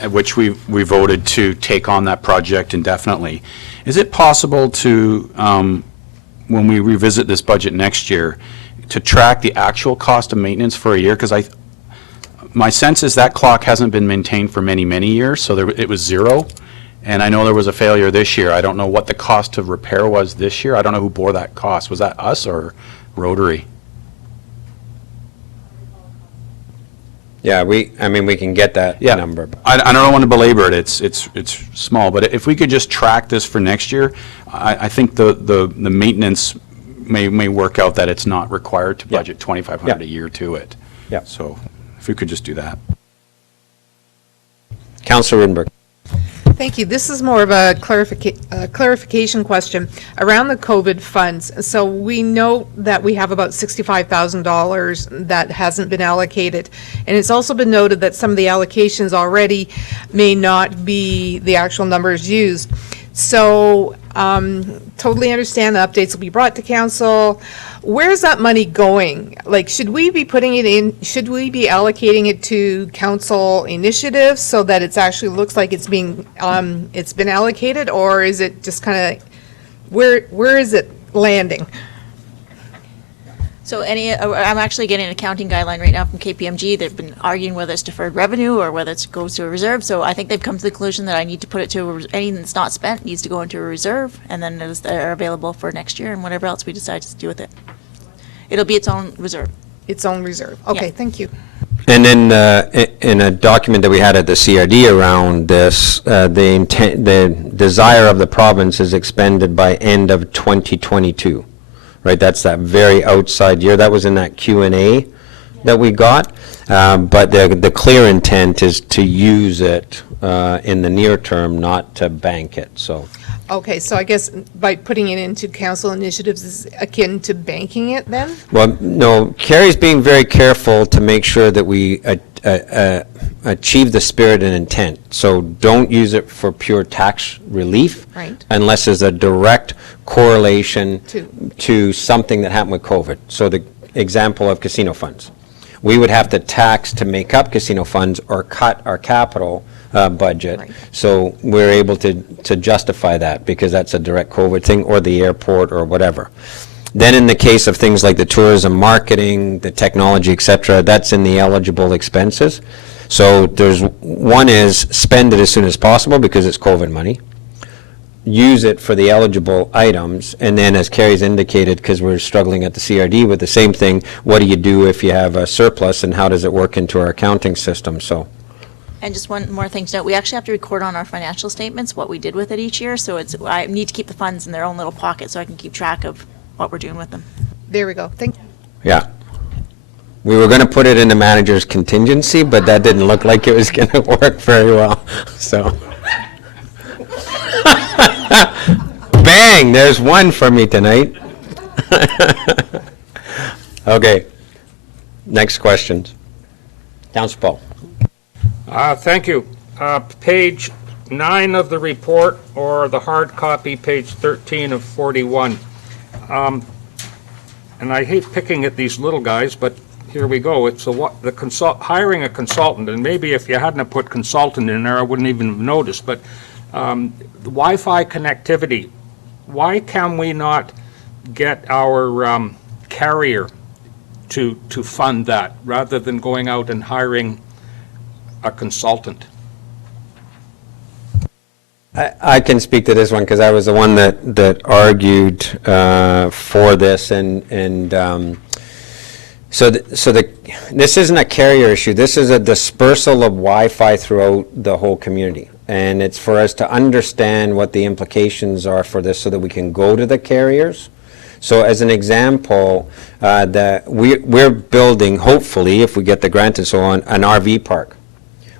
at which we voted to take on that project indefinitely, is it possible to, when we revisit this budget next year, to track the actual cost of maintenance for a year? Because my sense is that clock hasn't been maintained for many, many years, so it was zero. And I know there was a failure this year. I don't know what the cost of repair was this year. I don't know who bore that cost. Was that us or Rotary? Yeah, we can get that Yeah. number. I don't want to belabor it. It's small, but if we could just track this for next year, I think the maintenance may work out that it's not required to budget $2,500 a year to it. Yeah. So if we could just do that. Councillor Rudenberg. Thank you. This is more of a clarification question around the COVID funds. So we know that we have about $65,000 that hasn't been allocated. And it's also been noted that some of the allocations already may not be the actual numbers used. So totally understand the updates will be brought to council. Where's that money going? Like, should we be putting it in, should we be allocating it to council initiatives so that it's actually looks like it's being, it's been allocated, or is it just kind of, where is it landing? So I'm actually getting an accounting guideline right now from KPMG. They've been arguing whether it's deferred revenue or whether it goes to a reserve. So I think they've come to the conclusion that I need to put it to, anything that's not spent needs to go into a reserve, and then they're available for next year and whatever else we decide to do with it. It'll be its own reserve. Its own reserve. Okay, Yeah. thank you. And then in a document that we had at the CRD around this, the desire of the province is expended by end of 2022. Right, that's that very outside year. That was in that Q&A that we got. But the clear intent is to use it in the near term, not to bank it, so. Okay, so I guess by putting it into council initiatives is akin to banking it then? Well, no, Carrie's being very careful to make sure that we achieve the spirit and intent. So don't use it for pure tax relief. Right. Unless there's a direct correlation To- to something that happened with COVID. So the example of casino funds. We would have to tax to make up casino funds or cut our capital budget. Right. So we're able to justify that because that's a direct COVID thing, or the airport or whatever. Then in the case of things like the tourism, marketing, the technology, et cetera, that's in the eligible expenses. So there's, one is spend it as soon as possible because it's COVID money. Use it for the eligible items, and then as Carrie's indicated, because we're struggling at the CRD with the same thing, what do you do if you have a surplus and how does it work into our accounting system, so. And just one more thing to note, we actually have to record on our financial statements what we did with it each year, so I need to keep the funds in their own little pocket so I can keep track of what we're doing with them. There we go. Thank you. Yeah. We were going to put it in the manager's contingency, but that didn't look like it was going to work very well, so. Bang, there's one for me tonight. Okay. Next questions. Councilor Paul. Thank you. Page 9 of the report, or the hard copy, page 13 of 41. And I hate picking at these little guys, but here we go. It's hiring a consultant, and maybe if you hadn't have put consultant in there, I wouldn't even have noticed, but the Wi-Fi connectivity, why can we not get our carrier to fund that, rather than going out and hiring a consultant? I can speak to this one because I was the one that argued for this, this isn't a carrier issue. This is a dispersal of Wi-Fi throughout the whole community, and it's for us to understand what the implications are for this, so that we can go to the carriers. So as an example, we're building, hopefully, if we get the grant and so on, an RV park.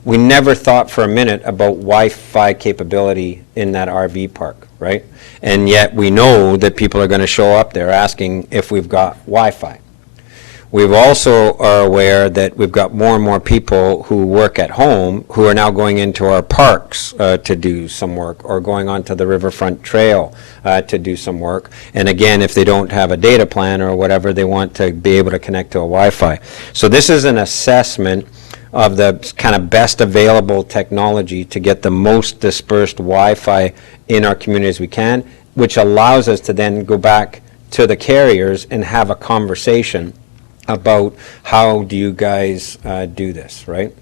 We never thought for a minute about Wi-Fi capability in that RV park, right? And yet we know that people are going to show up there asking if we've got Wi-Fi. We've also are aware that we've got more and more people who work at home who are now going into our parks to do some work, or going onto the Riverfront Trail to do some work. And again, if they don't have a data plan or whatever, they want to be able to connect to a Wi-Fi. So this is an assessment of the kind of best available technology to get the most dispersed Wi-Fi in our community as we can, which allows us to then go back to the carriers and have a conversation about how do you guys do this, right?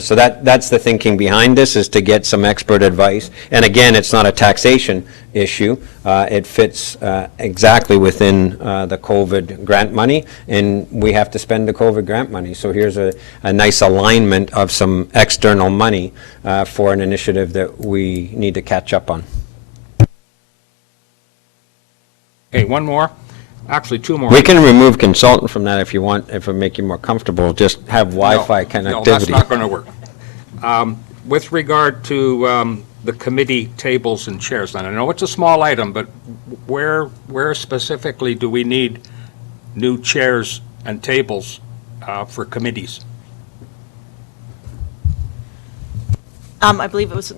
So that's the thinking behind this, is to get some expert advice. And again, it's not a taxation issue. It fits exactly within the COVID grant money, and we have to spend the COVID grant money. So here's a nice alignment of some external money for an initiative that we need to catch up on. Okay, one more. Actually, two more. We can remove consultant from that if you want, if it make you more comfortable. Just have Wi-Fi connectivity. No, that's not going to work. With regard to the committee tables and chairs, and I know it's a small item, but where specifically do we need new chairs and tables for committees? I believe it was,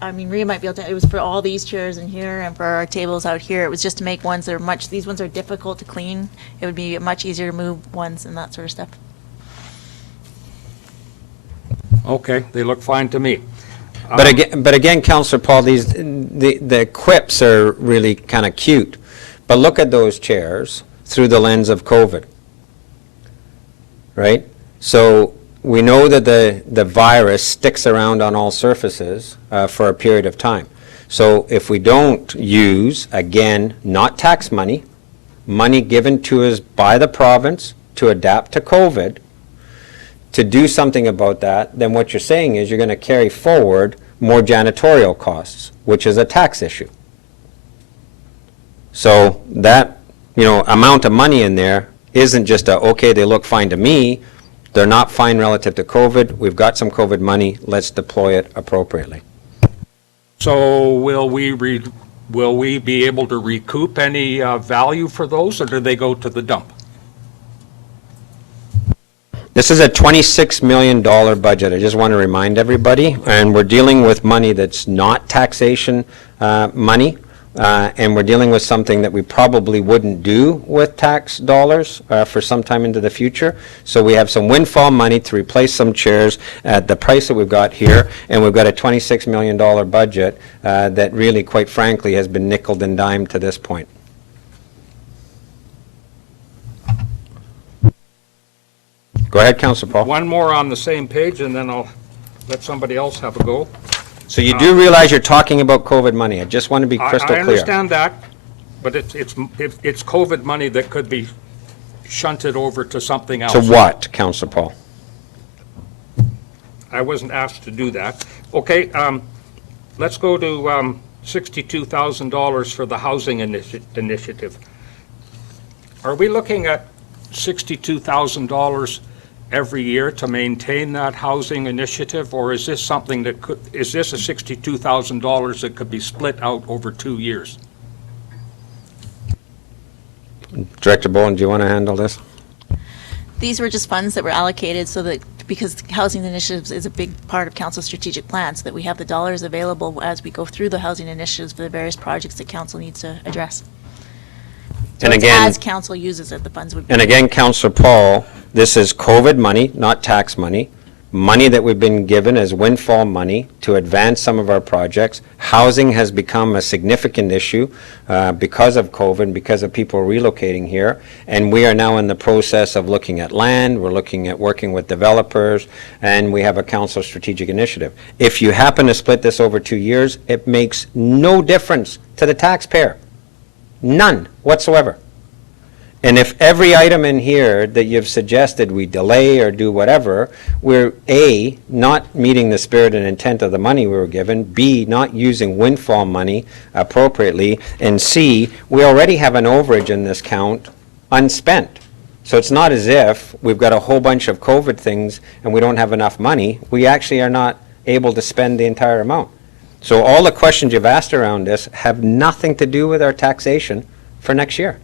I mean, Rhea might be able to, it was for all these chairs in here and for our tables out here. It was just to make ones that are these ones are difficult to clean. It would be much easier to move ones and that sort of stuff. Okay, they look fine to me. But again, Councillor Paul, the quips are really kind of cute. But look at those chairs through the lens of COVID, right? So we know that the virus sticks around on all surfaces for a period of time. So if we don't use, again, not tax money, money given to us by the province to adapt to COVID, to do something about that, then what you're saying is you're going to carry forward more janitorial costs, which is a tax issue. So that, amount of money in there isn't just okay, they look fine to me. They're not fine relative to COVID. We've got some COVID money. Let's deploy it appropriately. So will we be able to recoup any value for those, or do they go to the dump? This is a $26 million budget. I just want to remind everybody, and we're dealing with money that's not taxation money. And we're dealing with something that we probably wouldn't do with tax dollars for some time into the future. So we have some windfall money to replace some chairs at the price that we've got here, and we've got a $26 million budget that really, quite frankly, has been nickeled and dimed to this point. Go ahead, Councillor Paul. One more on the same page, and then I'll let somebody else have a go. So you do realize you're talking about COVID money. I just want to be crystal clear. I understand that, but it's COVID money that could be shunted over to something else. To what, Councillor Paul? I wasn't asked to do that. Okay, let's go to $62,000 for the housing initiative. Are we looking at $62,000 every year to maintain that housing initiative, or is this something that is this a $62,000 that could be split out over 2 years? Director Bolton, do you want to handle this? These were just funds that were allocated so that, because housing initiatives is a big part of council's strategic plan, so that we have the dollars available as we go through the housing initiatives for the various projects that council needs to address. So And it's again- as council uses it, the funds would be. And again, Councillor Paul, this is COVID money, not tax money, money that we've been given as windfall money to advance some of our projects. Housing has become a significant issue because of COVID, because of people relocating here, and we are now in the process of looking at land, we're looking at working with developers, and we have a council strategic initiative. If you happen to split this over 2 years, it makes no difference to the taxpayer. None whatsoever. And if every item in here that you've suggested we delay or do whatever, we're A, not meeting the spirit and intent of the money we were given, B, not using windfall money appropriately, and C, we already have an overage in this count unspent. So it's not as if we've got a whole bunch of COVID things and we don't have enough money. We actually are not able to spend the entire amount. So all the questions you've asked around this have nothing to do with our taxation for next year.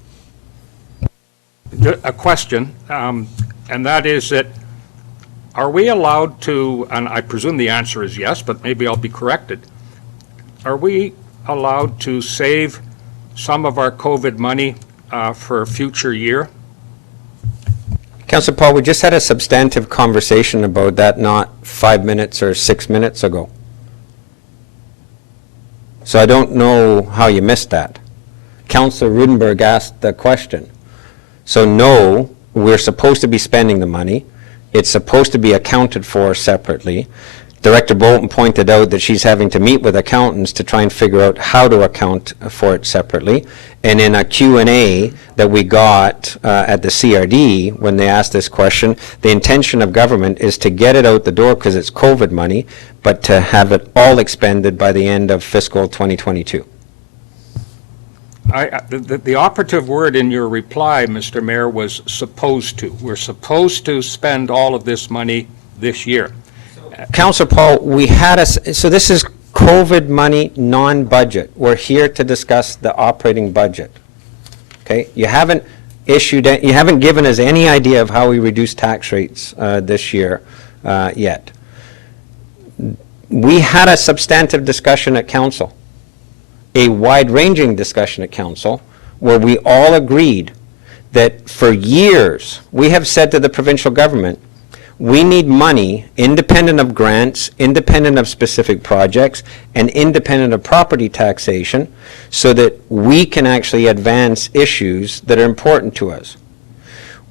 a question, and that is that, are we allowed to, and I presume the answer is yes, but maybe I'll be corrected, are we allowed to save some of our COVID money for a future year? Councillor Paul, we just had a substantive conversation about that not 5 minutes or 6 minutes ago. So I don't know how you missed that. Councillor Rudenberg asked the question. So no, we're supposed to be spending the money. It's supposed to be accounted for separately. Director Bolton pointed out that she's having to meet with accountants to try and figure out how to account for it separately. And in a Q&A that we got at the CRD, when they asked this question, the intention of government is to get it out the door because it's COVID money, but to have it all expended by the end of fiscal 2022. The operative word in your reply, Mr. Mayor, was supposed to. We're supposed to spend all of this money this year. Councillor Paul, we had so this is COVID money, non-budget. We're here to discuss the operating budget. Okay? You haven't given us any idea of how we reduce tax rates this year yet. We had a substantive discussion at council, a wide-ranging discussion at council, where we all agreed that for years we have said to the provincial government, we need money independent of grants, independent of specific projects, and independent of property taxation so that we can actually advance issues that are important to us.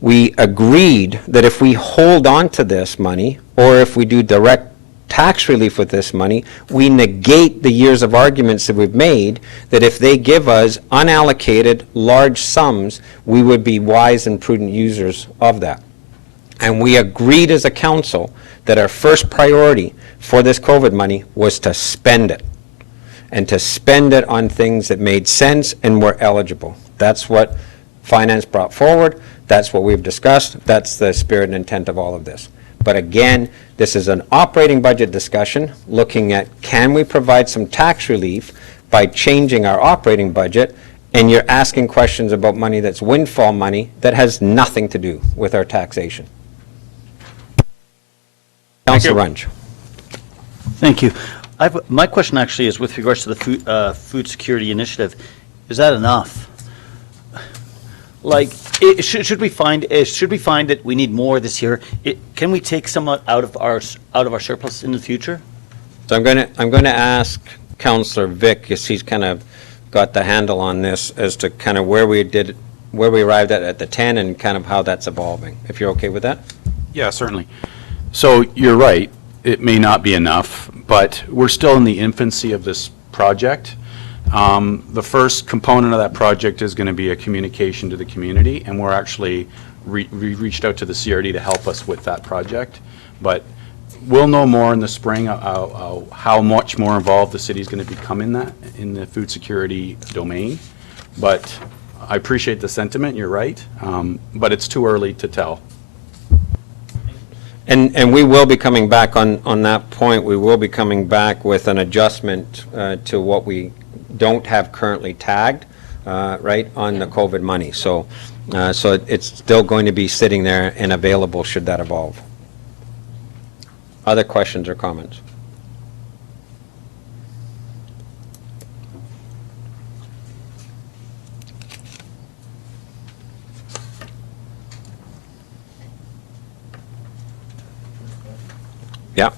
We agreed that if we hold on to this money, or if we do direct tax relief with this money, we negate the years of arguments that we've made that if they give us unallocated large sums, we would be wise and prudent users of that. And we agreed as a council that our first priority for this COVID money was to spend it, and to spend it on things that made sense and were eligible. That's what finance brought forward. That's what we've discussed. That's the spirit and intent of all of this. But again, this is an operating budget discussion looking at can we provide some tax relief by changing our operating budget, and you're asking questions about money that's windfall money that has nothing to do with our taxation. Councillor Runge. Thank you. My question actually is with regards to the food security initiative. Is that enough? Like, should we find that we need more this year? Can we take some out of our surplus in the future? So I'm going to ask Councillor Vic, because he's kind of got the handle on this, as to kind of where we arrived at the 10 and kind of how that's evolving. If you're okay with that? Yeah, certainly. So you're right, it may not be enough, but we're still in the infancy of this project. The first component of that project is going to be a communication to the community, and we're actually reached out to the CRD to help us with that project. But we'll know more in the spring how much more involved the city is going to become in the food security domain. But I appreciate the sentiment, you're right, but it's too early to tell. And we will be coming back on that point. We will be coming back with an adjustment to what we don't have currently tagged, right, on the COVID money. So it's still going to be sitting there and available should that evolve. Other questions or comments? Yeah.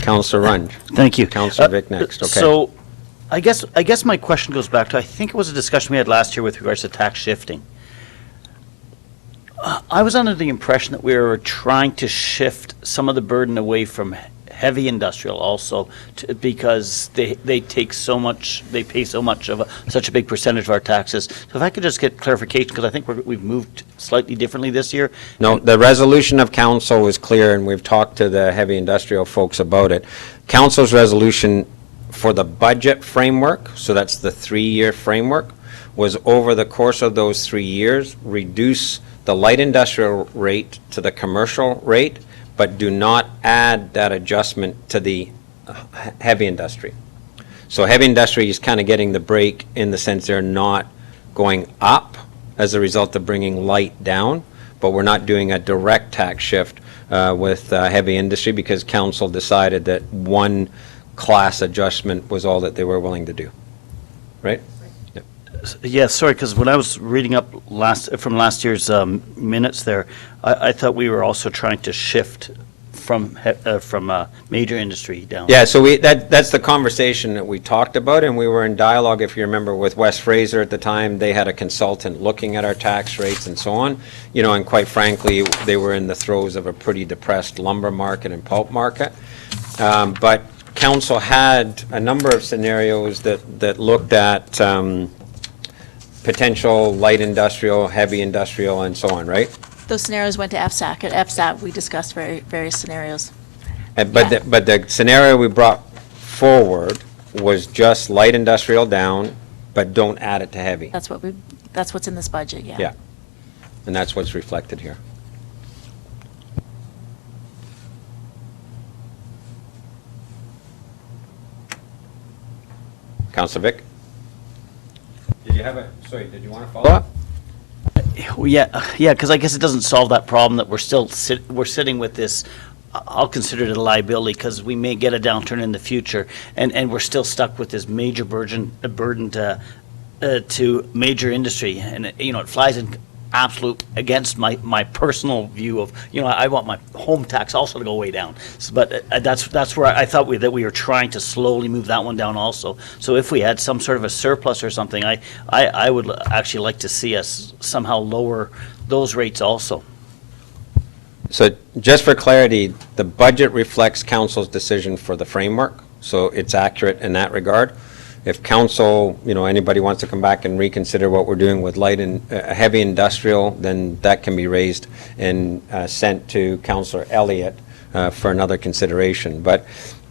Councillor Runge. Thank you. Councillor Vic next, okay. So I guess my question goes back to, I think it was a discussion we had last year with regards to tax shifting. I was under the impression that we were trying to shift some of the burden away from heavy industrial also, because they take so much, they pay so much of such a big percentage of our taxes. So if I could just get clarification, because I think we've moved slightly differently this year. No, the resolution of council was clear, and we've talked to the heavy industrial folks about it. Council's resolution for the budget framework, so that's the 3-year framework, was over the course of those 3 years, reduce the light industrial rate to the commercial rate, but do not add that adjustment to the heavy industry. So heavy industry is kind of getting the break in the sense they're not going up as a result of bringing light down, but we're not doing a direct tax shift with heavy industry because council decided that one class adjustment was all that they were willing to do. Right? Yep. Yeah, sorry, because when I was reading up from last year's minutes there, I thought we were also trying to shift from major industry down. Yeah, so that's the conversation that we talked about, and we were in dialogue, if you remember, with West Fraser at the time. They had a consultant looking at our tax rates and so on, and quite frankly, they were in the throes of a pretty depressed lumber market and pulp market. But council had a number of scenarios that looked at potential light industrial, heavy industrial, and so on, right? Those scenarios went to FSAC. At FSAC, we discussed various scenarios. But the scenario we brought forward was just light industrial down, but don't add it to heavy. That's what's in this budget, yeah. Yeah, and that's what's reflected here. Councilor Vic? Did you want to follow up? Well, yeah, because I guess it doesn't solve that problem that we're sitting with this. I'll consider it a liability because we may get a downturn in the future, and we're still stuck with this major burden to major industry, and it flies in absolute against my personal view of I want my home tax also to go way down. But that's where I thought that we were trying to slowly move that one down also. So if we had some sort of a surplus or something, I would actually like to see us somehow lower those rates also. So just for clarity, the budget reflects council's decision for the framework, so it's accurate in that regard. If council, anybody wants to come back and reconsider what we're doing with light and heavy industrial, then that can be raised and sent to Councillor Elliott for another consideration. But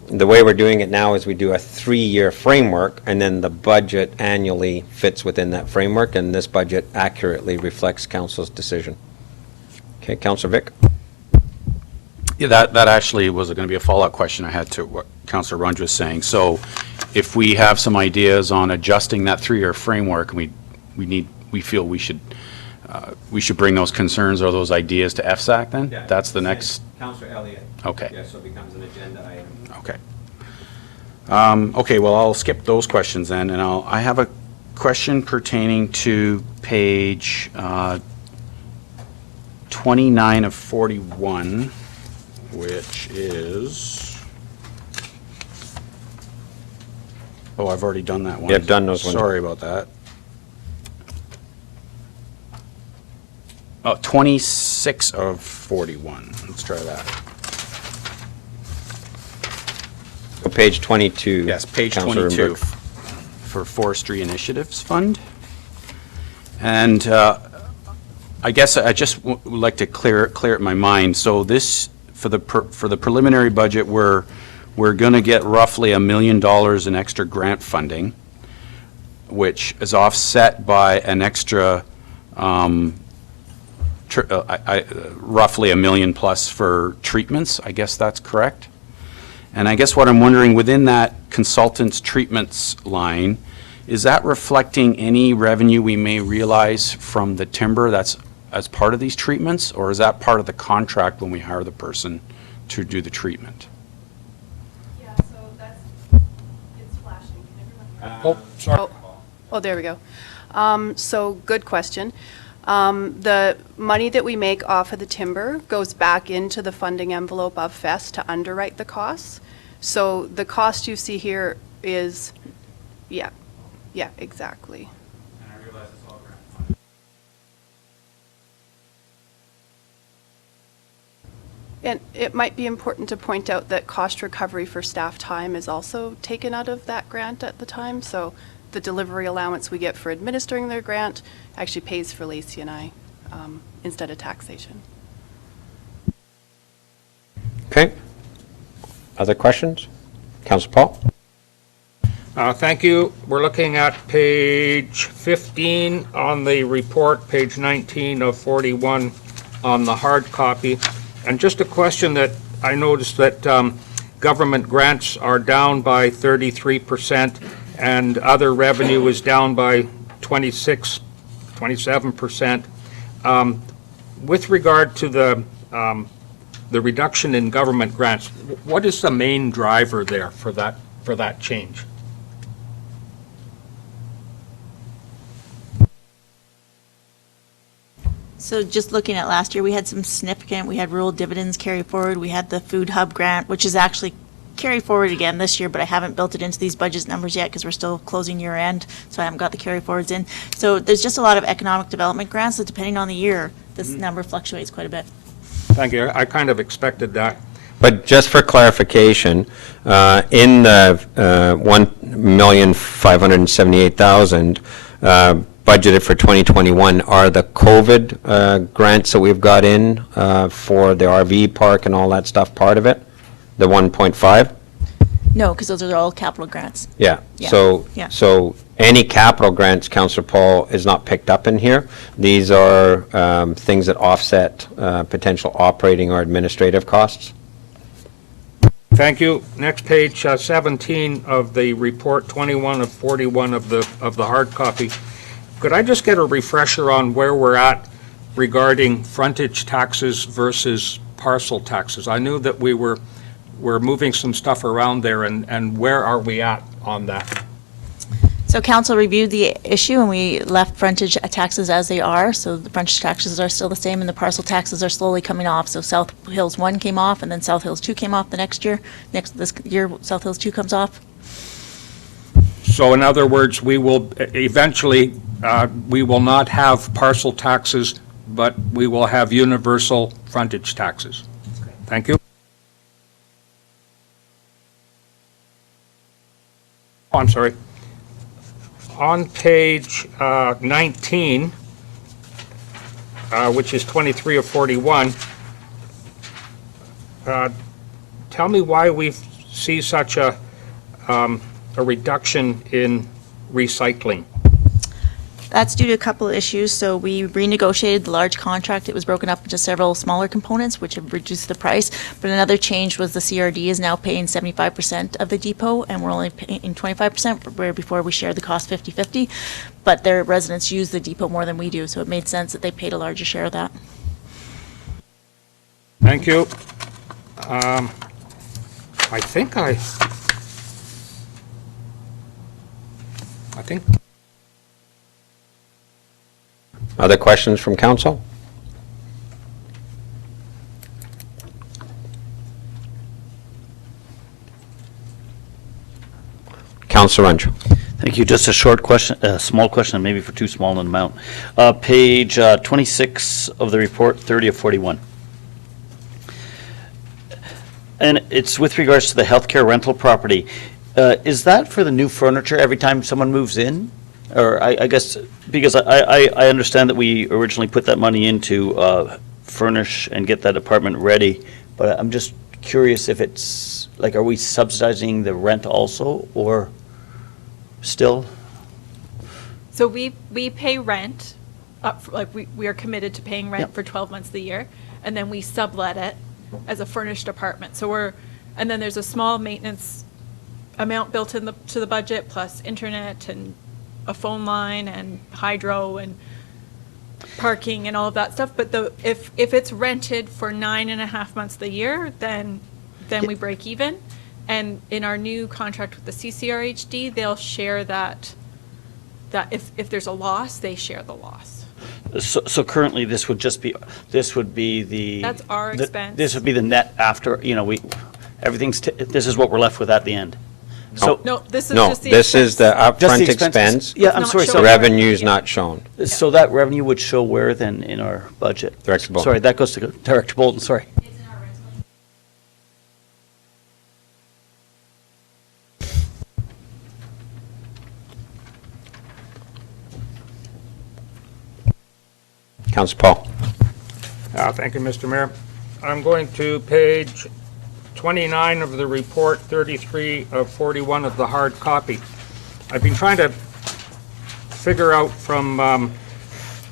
the way we're doing it now is we do a 3-year framework, and then the budget annually fits within that framework, and this budget accurately reflects council's decision. Okay, Councillor Vic? Yeah, that actually was going to be a follow-up question I had to what Councillor Runge was saying. So if we have some ideas on adjusting that 3-year framework, we feel we should bring those concerns or those ideas to FSAC then? Yeah, that's the next. Councillor Elliott. Okay. Yeah, so it becomes an agenda item. Okay. Okay, well, I'll skip those questions then, and I have a question pertaining to page 29 of 41, which is. Oh, I've already done that one. Yeah, I've done those ones. Sorry about that. Oh, 26 of 41. Let's try that. Page 22. Yes, page Councillor 22 Rubenberg. for Forestry Initiatives Fund. And I guess I just would like to clear it in my mind. So this, for the preliminary budget, we're going to get roughly $1 million in extra grant funding, which is offset by an extra roughly $1 million plus for treatments. I guess that's correct. And I guess what I'm wondering, within that consultants treatments line, is that reflecting any revenue we may realize from the timber that's as part of these treatments, or is that part of the contract when we hire the person to do the treatment? Yeah, so it's flashing. Can everyone hear? Oh, sorry. Oh, there we go. So good question. The money that we make off of the timber goes back into the funding envelope of FEST to underwrite the costs. So the cost you see here is, yeah, exactly. And I realize it's all grant funded. And it might be important to point out that cost recovery for staff time is also taken out of that grant at the time. So the delivery allowance we get for administering their grant actually pays for Lacey and I instead of taxation. Okay. Other questions? Councillor Paul? Thank you. We're looking at page 15 on the report, page 19 of 41 on the hard copy. And just a question that I noticed that government grants are down by 33% and other revenue is down by 26%. 27%. With regard to the reduction in government grants, what is the main driver there for that change? So just looking at last year, we had some significant, we had rural dividends carry forward, we had the food hub grant, which is actually carry forward again this year, but I haven't built it into these budget numbers yet because we're still closing year end, so I haven't got the carry forwards in. So there's just a lot of economic development grants, so depending on the year, this number fluctuates quite a bit. Thank you. I kind of expected that. But just for clarification, in the 1,578,000 budgeted for 2021 are the COVID grants that we've got in for the RV park and all that stuff part of it? The 1.5? No, because those are all capital grants. Yeah. Yeah. Yeah. So any capital grants, Councillor Paul, is not picked up in here. These are things that offset potential operating or administrative costs. Thank you. Next page, 17 of the report, 21 of 41 of the hard copy. Could I just get a refresher on where we're at regarding frontage taxes versus parcel taxes? I knew that we're moving some stuff around there, and where are we at on that? So council reviewed the issue and we left frontage taxes as they are. So the frontage taxes are still the same and the parcel taxes are slowly coming off. So South Hills 1 came off and then South Hills 2 came off the next year. This year, South Hills 2 comes off. So in other words, we will eventually, we will not have parcel taxes, but we will have universal frontage taxes. Thank you. Oh, I'm sorry. On page 19, which is 23 of 41, tell me why we see such a reduction in recycling. That's due to a couple of issues. So we renegotiated the large contract. It was broken up into several smaller components, which have reduced the price. But another change was the CRD is now paying 75% of the depot, and we're only paying 25%, where before we shared the cost 50-50. But their residents use the depot more than we do, so it made sense that they paid a larger share of that. Thank you. I think Other questions from council? Councillor Renfrew. Thank you. Just a short question, a small question, maybe for too small an amount. Page 26 of the report, 30 of 41. And it's with regards to the healthcare rental property. Is that for the new furniture every time someone moves in? Or I guess, because I understand that we originally put that money into furnish and get that apartment ready, but I'm just curious if it's, like, are we subsidizing the rent also, or still? So we pay rent, like we are committed to paying rent Yep. for 12 months of the year, and then we sublet it as a furnished apartment. So and then there's a small maintenance amount built in to the budget, plus internet and a phone line and hydro and parking and all of that stuff. But if it's rented for 9.5 months of the year, then we break even. And in our new contract with the CCRHD, they'll share that if there's a loss, they share the loss. So currently, this would be the. That's our expense. This would be the net after, this is what we're left with at the end. So, No, this is No, just the this is the expense. Just upfront the expenses. expense. Yeah, It's I'm not sorry, shown. so The revenue's not shown. So that revenue would show where then in our budget? Director Bolton. Sorry, that goes to Director Bolton, sorry. Councillor Paul. Thank you, Mr. Mayor. I'm going to page 29 of the report, 33 of 41 of the hard copy. I've been trying to figure out from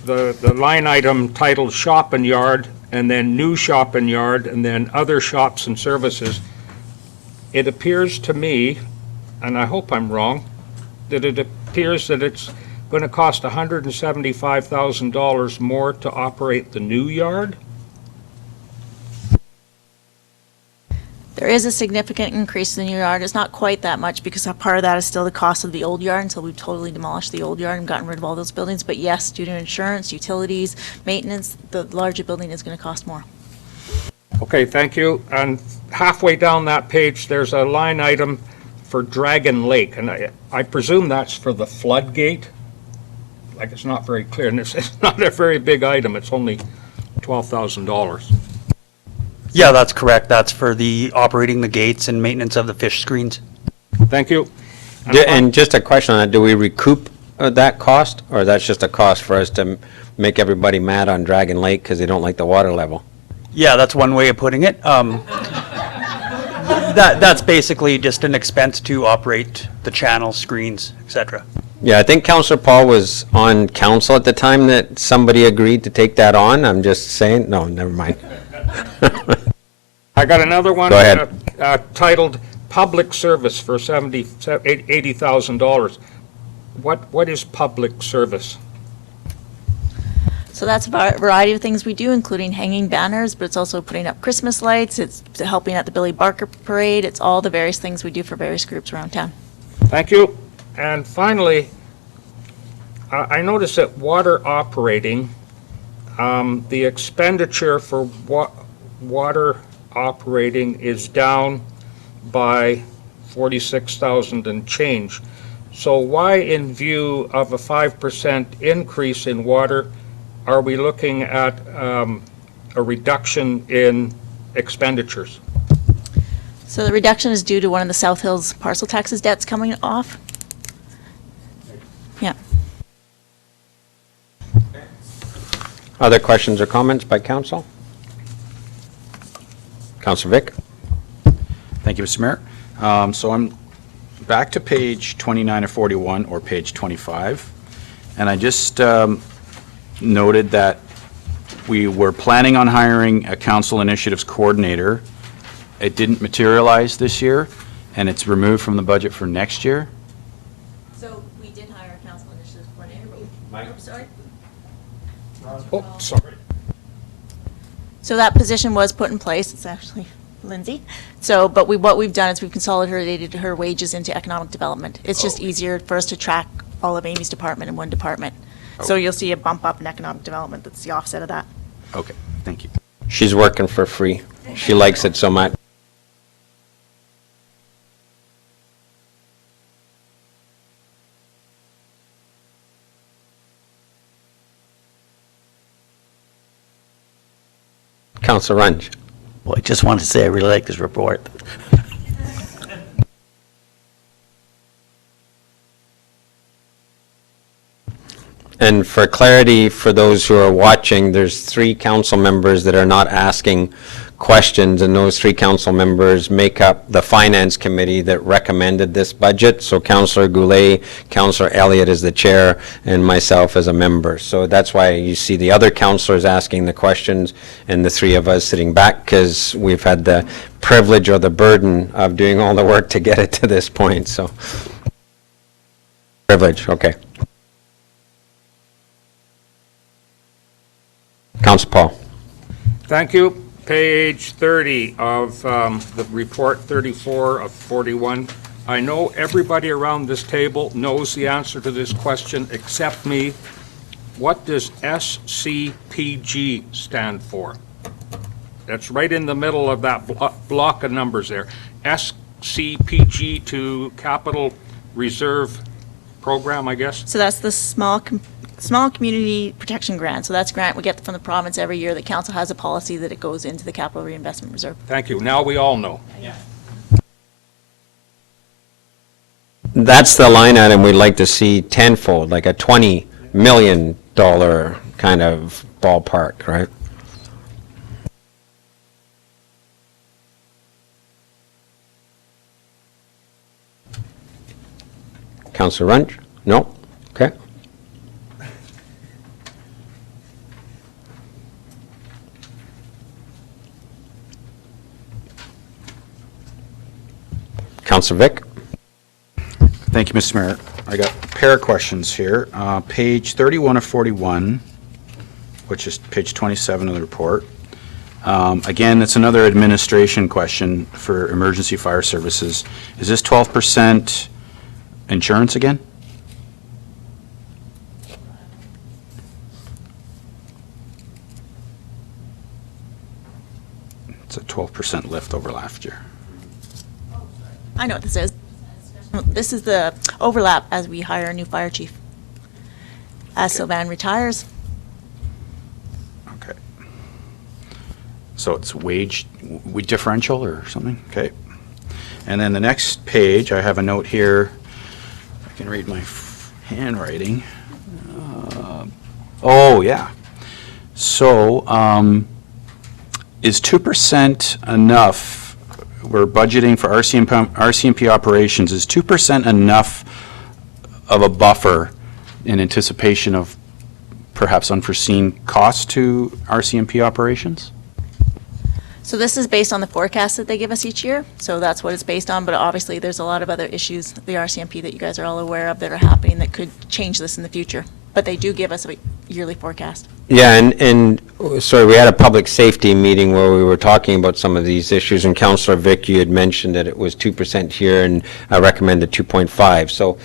the line item titled Shop and Yard, and then New Shop and Yard, and then Other Shops and Services. It appears to me, and I hope I'm wrong, that it appears that it's going to cost $175,000 more to operate the new yard? There is a significant increase in the new yard. It's not quite that much because a part of that is still the cost of the old yard until we've totally demolished the old yard and gotten rid of all those buildings. But yes, due to insurance, utilities, maintenance, the larger building is going to cost more. Okay, thank you. And halfway down that page, there's a line item for Dragon Lake, and I presume that's for the floodgate? Like, it's not very clear, and it's not a very big item. It's only $12,000. Yeah, that's correct. That's for the operating the gates and maintenance of the fish screens. Thank you. And just a question on that, do we recoup that cost, or that's just a cost for us to make everybody mad on Dragon Lake because they don't like the water level? Yeah, that's one way of putting it. That's basically just an expense to operate the channel, screens, etc. Yeah, I think Councillor Paul was on council at the time that somebody agreed to take that on. I'm just saying, no, never mind. I got another one. Go ahead. Titled Public Service for $80,000. What is public service? So that's a variety of things we do, including hanging banners, but it's also putting up Christmas lights, it's helping at the Billy Barker Parade, it's all the various things we do for various groups around town. Thank you. And finally, I noticed that water operating, the expenditure for water operating is down by 46,000 and change. So why, in view of a 5% increase in water, are we looking at a reduction in expenditures? So the reduction is due to one of the South Hills parcel taxes debts coming off. Yeah. Other questions or comments by council? Councillor Vic? Thank you, Mr. Mayor. So I'm back to page 29 of 41, or page 25, and I just noted that we were planning on hiring a council initiatives coordinator. It didn't materialize this year, and it's removed from the budget for next year. So we did hire a council initiatives coordinator, but we, sorry. Oh, sorry. So that position was put in place, it's actually Lindsay. So, but what we've done is we've consolidated her wages into economic development. It's just easier for us to track all of Amy's department in one department. So you'll see a bump up in economic development, that's the offset of that. Okay, thank you. She's working for free. She likes it so much. Councillor Runge. Well, I just wanted to say I really like this report. And for clarity, for those who are watching, there's 3 council members that are not asking questions, and those 3 council members make up the Finance Committee that recommended this budget. So Councillor Goulet, Councillor Elliott is the chair, and myself as a member. So that's why you see the other councillors asking the questions and the 3 of us sitting back, because we've had the privilege or the burden of doing all the work to get it to this point. So privilege, okay. Councillor Paul. Thank you. Page 30 of the report, 34 of 41. I know everybody around this table knows the answer to this question except me. What does SCPG stand for? That's right in the middle of that block of numbers there. SCPG to Capital Reserve Program, I guess? So that's the small community protection grant. So that's a grant we get from the province every year. The council has a policy that it goes into the capital reinvestment reserve. Thank you. Now we all know. That's the line item we'd like to see tenfold, like a $20 million kind of ballpark, right? Councillor Runge? No? Okay. Councillor Vic? Thank you, Mr. Mayor. I got pair of questions here. Page 31 of 41, which is page 27 of the report. Again, it's another administration question for emergency fire services. Is this 12% insurance again? It's a 12% lift over last year. I know what this is. This is the overlap as we hire a new fire chief. As Sylvan retires, Okay. So it's wage differential or something? Okay. And then the next page, I have a note here. I can read my handwriting. Oh, yeah. So, is 2% enough? We're budgeting for RCMP operations. Is 2% enough of a buffer in anticipation of perhaps unforeseen costs to RCMP operations? so this is based on the forecast that they give us each year, so that's what it's based on, but obviously there's a lot of other issues, the RCMP that you guys are all aware of that are happening that could change this in the future, but they do give us a yearly forecast. Yeah, and sorry, we had a public safety meeting where we were talking about some of these issues, and Councillor Vic, you had mentioned that it was 2% here, and I recommended 2.5. So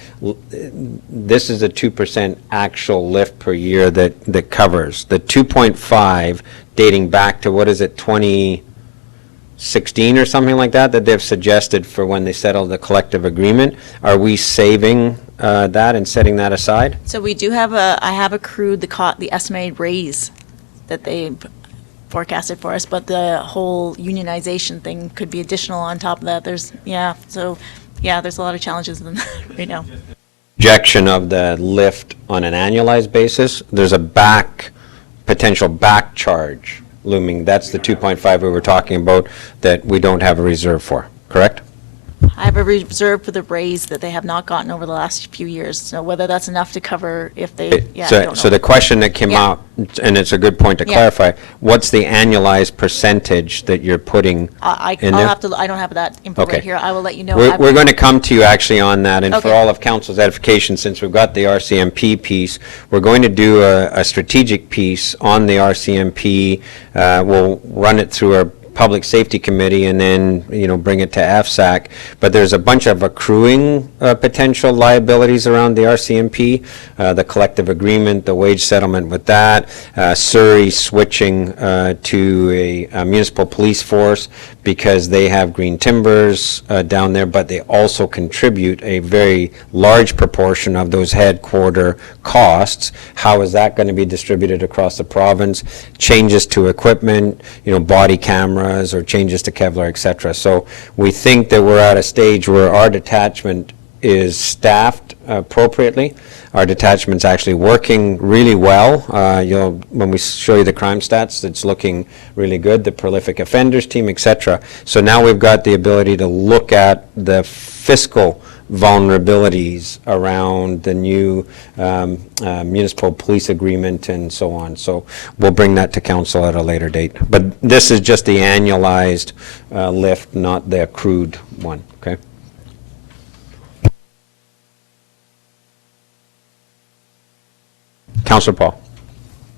this is a 2% actual lift per year that covers. The 2.5 dating back to, what is it, 2016 or something like that they've suggested for when they settle the collective agreement. Are we saving that and setting that aside? So we do have I have accrued the estimated raise that they forecasted for us, but the whole unionization thing could be additional on top of that. There's a lot of challenges right now. Projection of the lift on an annualized basis, there's a potential back charge looming. That's the 2.5 we were talking about that we don't have a reserve for, correct? I have a reserve for the raise that they have not gotten over the last few years, so whether that's enough to cover if they, I don't know. So the question that came Yeah. out, and it's a good point to Yeah. clarify, what's the annualized percentage that you're putting I'll in there? have to, I don't have that info Okay. right here. I will let you know. We're going to come to you actually on that, and for Okay. all of council's edification, since we've got the RCMP piece, we're going to do a strategic piece on the RCMP. We'll run it through our Public Safety Committee and then, bring it to FSAC. But there's a bunch of accruing potential liabilities around the RCMP, the collective agreement, the wage settlement with that, Surrey switching to a municipal police force because they have green timbers down there, but they also contribute a very large proportion of those headquarter costs. How is that going to be distributed across the province? Changes to equipment, body cameras or changes to Kevlar, et cetera. So we think that we're at a stage where our detachment is staffed appropriately. Our detachment's actually working really well. When we show you the crime stats, it's looking really good, the prolific offenders team, et cetera. So now we've got the ability to look at the fiscal vulnerabilities around the new municipal police agreement and so on. So we'll bring that to council at a later date. But this is just the annualized lift, not the accrued one, okay? Councillor Paul.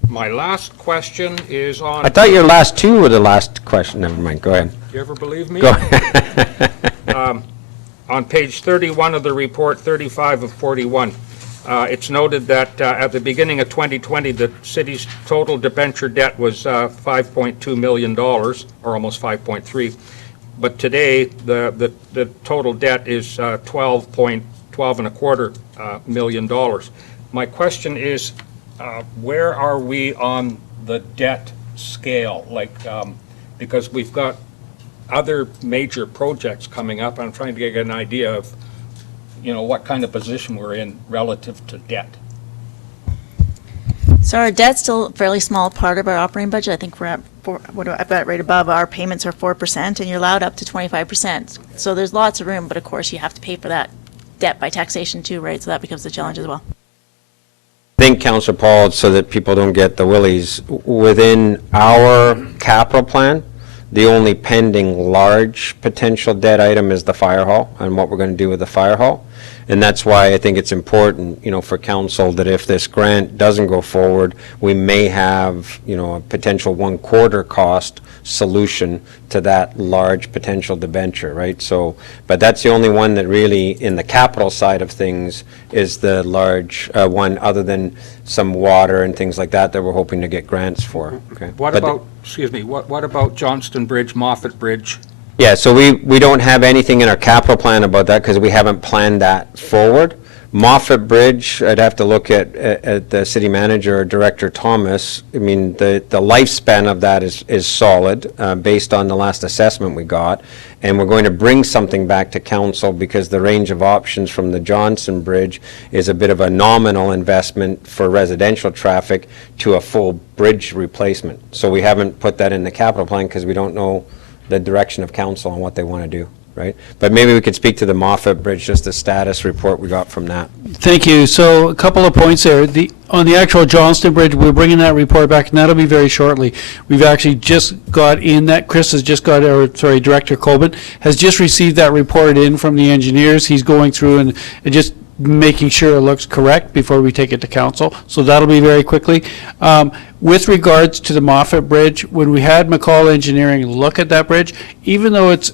My last question is on... I thought your last two were the last question. Never mind, go ahead. You ever believe me? Go ahead. On page 31 of the report, 35 of 41, it's noted that at the beginning of 2020, the city's total debenture debt was $5.2 million, or almost 5.3. But today, the total debt is $12.25 million. My question is, where are we on the debt scale? Because we've got other major projects coming up. I'm trying to get an idea of, what kind of position we're in relative to debt. So our debt's still a fairly small part of our operating budget. I think we're at I've got it right above. Our payments are 4%, and you're allowed up to 25%. So there's lots of room, but of course you have to pay for that debt by taxation too, right? So that becomes a challenge as well. I think, Councillor Paul, so that people don't get the willies, within our capital plan, The only pending large potential debt item is the fire hall and what we're going to do with the fire hall. And that's why I think it's important, for council that if this grant doesn't go forward, we may have, a potential one-quarter cost solution to that large potential debenture, right? So, but that's the only one that really, in the capital side of things, is the large one, other than some water and things like that we're hoping to get grants for, okay? What But- about, excuse me, what about Johnston Bridge, Moffett Bridge? Yeah, so we don't have anything in our capital plan about that because we haven't planned that forward. Moffett Bridge, I'd have to look at the city manager or Director Thomas. I mean, the lifespan of that is solid, based on the last assessment we got. And we're going to bring something back to council because the range of options from the Johnson Bridge is a bit of a nominal investment for residential traffic to a full bridge replacement. So we haven't put that in the capital plan because we don't know the direction of council on what they want to do, right? But maybe we could speak to the Moffett Bridge, just the status report we got from that. Thank you. So a couple of points there. On the actual Johnston Bridge, we're bringing that report back, and that'll be very shortly. We've actually just got in that, Chris has just got, Director Colbin has just received that report in from the engineers. He's going through and just making sure it looks correct before we take it to council. So that'll be very quickly. With regards to the Moffett Bridge, when we had McCall Engineering look at that bridge, even though it's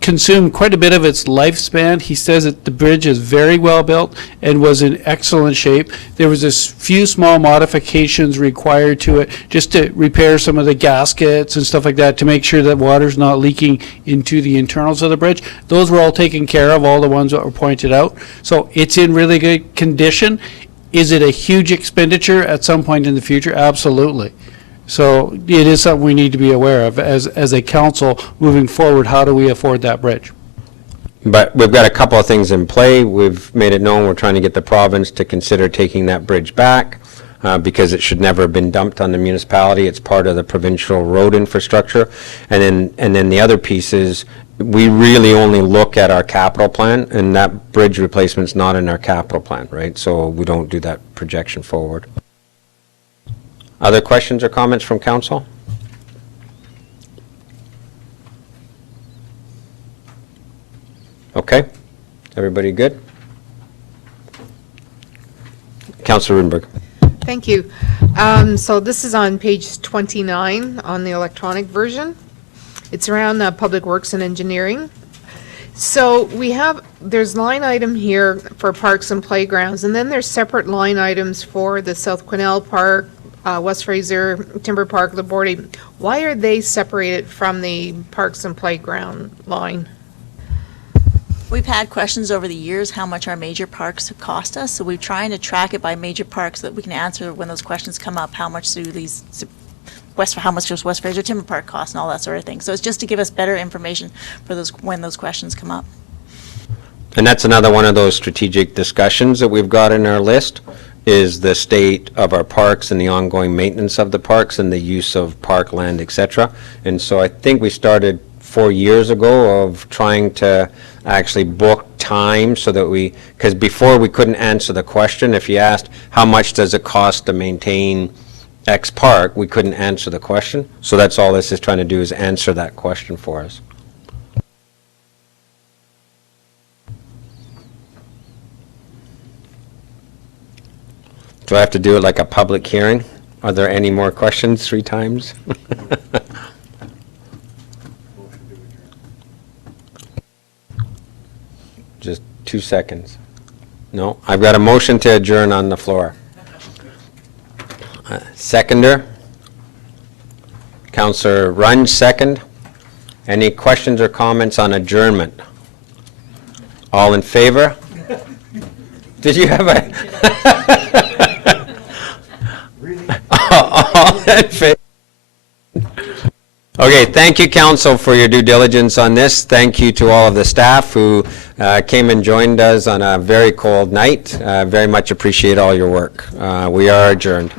consumed quite a bit of its lifespan, he says that the bridge is very well built and was in excellent shape. There was a few small modifications required to it, just to repair some of the gaskets and stuff like that to make sure that water's not leaking into the internals of the bridge. Those were all taken care of, all the ones that were pointed out. So it's in really good condition. Is it a huge expenditure at some point in the future? Absolutely. So it is something we need to be aware of as a council moving forward. How do we afford that bridge? But we've got a couple of things in play. We've made it known we're trying to get the province to consider taking that bridge back because it should never have been dumped on the municipality. It's part of the provincial road infrastructure. And then the other piece is we really only look at our capital plan, and that bridge replacement's not in our capital plan, right? So we don't do that projection forward. Other questions or comments from council? Okay. Everybody good? Councilor Rudenberg. Thank you. So this is on page 29 on the electronic version. It's around Public Works and Engineering. So there's line item here for parks and playgrounds, and then there's separate line items for the South Quesnel Park, West Fraser, Timber Park, Labordi. Why are they separated from the parks and playground line? We've had questions over the years how much our major parks have cost us, so we're trying to track it by major parks so that we can answer when those questions come up, how much do these how much does West Fraser Timber Park cost and all that sort of thing. So it's just to give us better information for when those questions come up. And that's another one of those strategic discussions that we've got in our list, is the state of our parks and the ongoing maintenance of the parks and the use of park land, et cetera. And so I think we started 4 years ago of trying to actually book time so that because before we couldn't answer the question. If you asked, how much does it cost to maintain X park, we couldn't answer the question. So that's all this is trying to do, is answer that question for us. Do I have to do it like a public hearing? Are there any more questions 3 times? Just 2 seconds. No? I've got a motion to adjourn on the floor. Seconder? Councillor Runge, second. Any questions or comments on adjournment? All in favor? Did you have a... All in favor? Okay, thank you, council, for your due diligence on this. Thank you to all of the staff who came and joined us on a very cold night. Very much appreciate all your work. We are adjourned.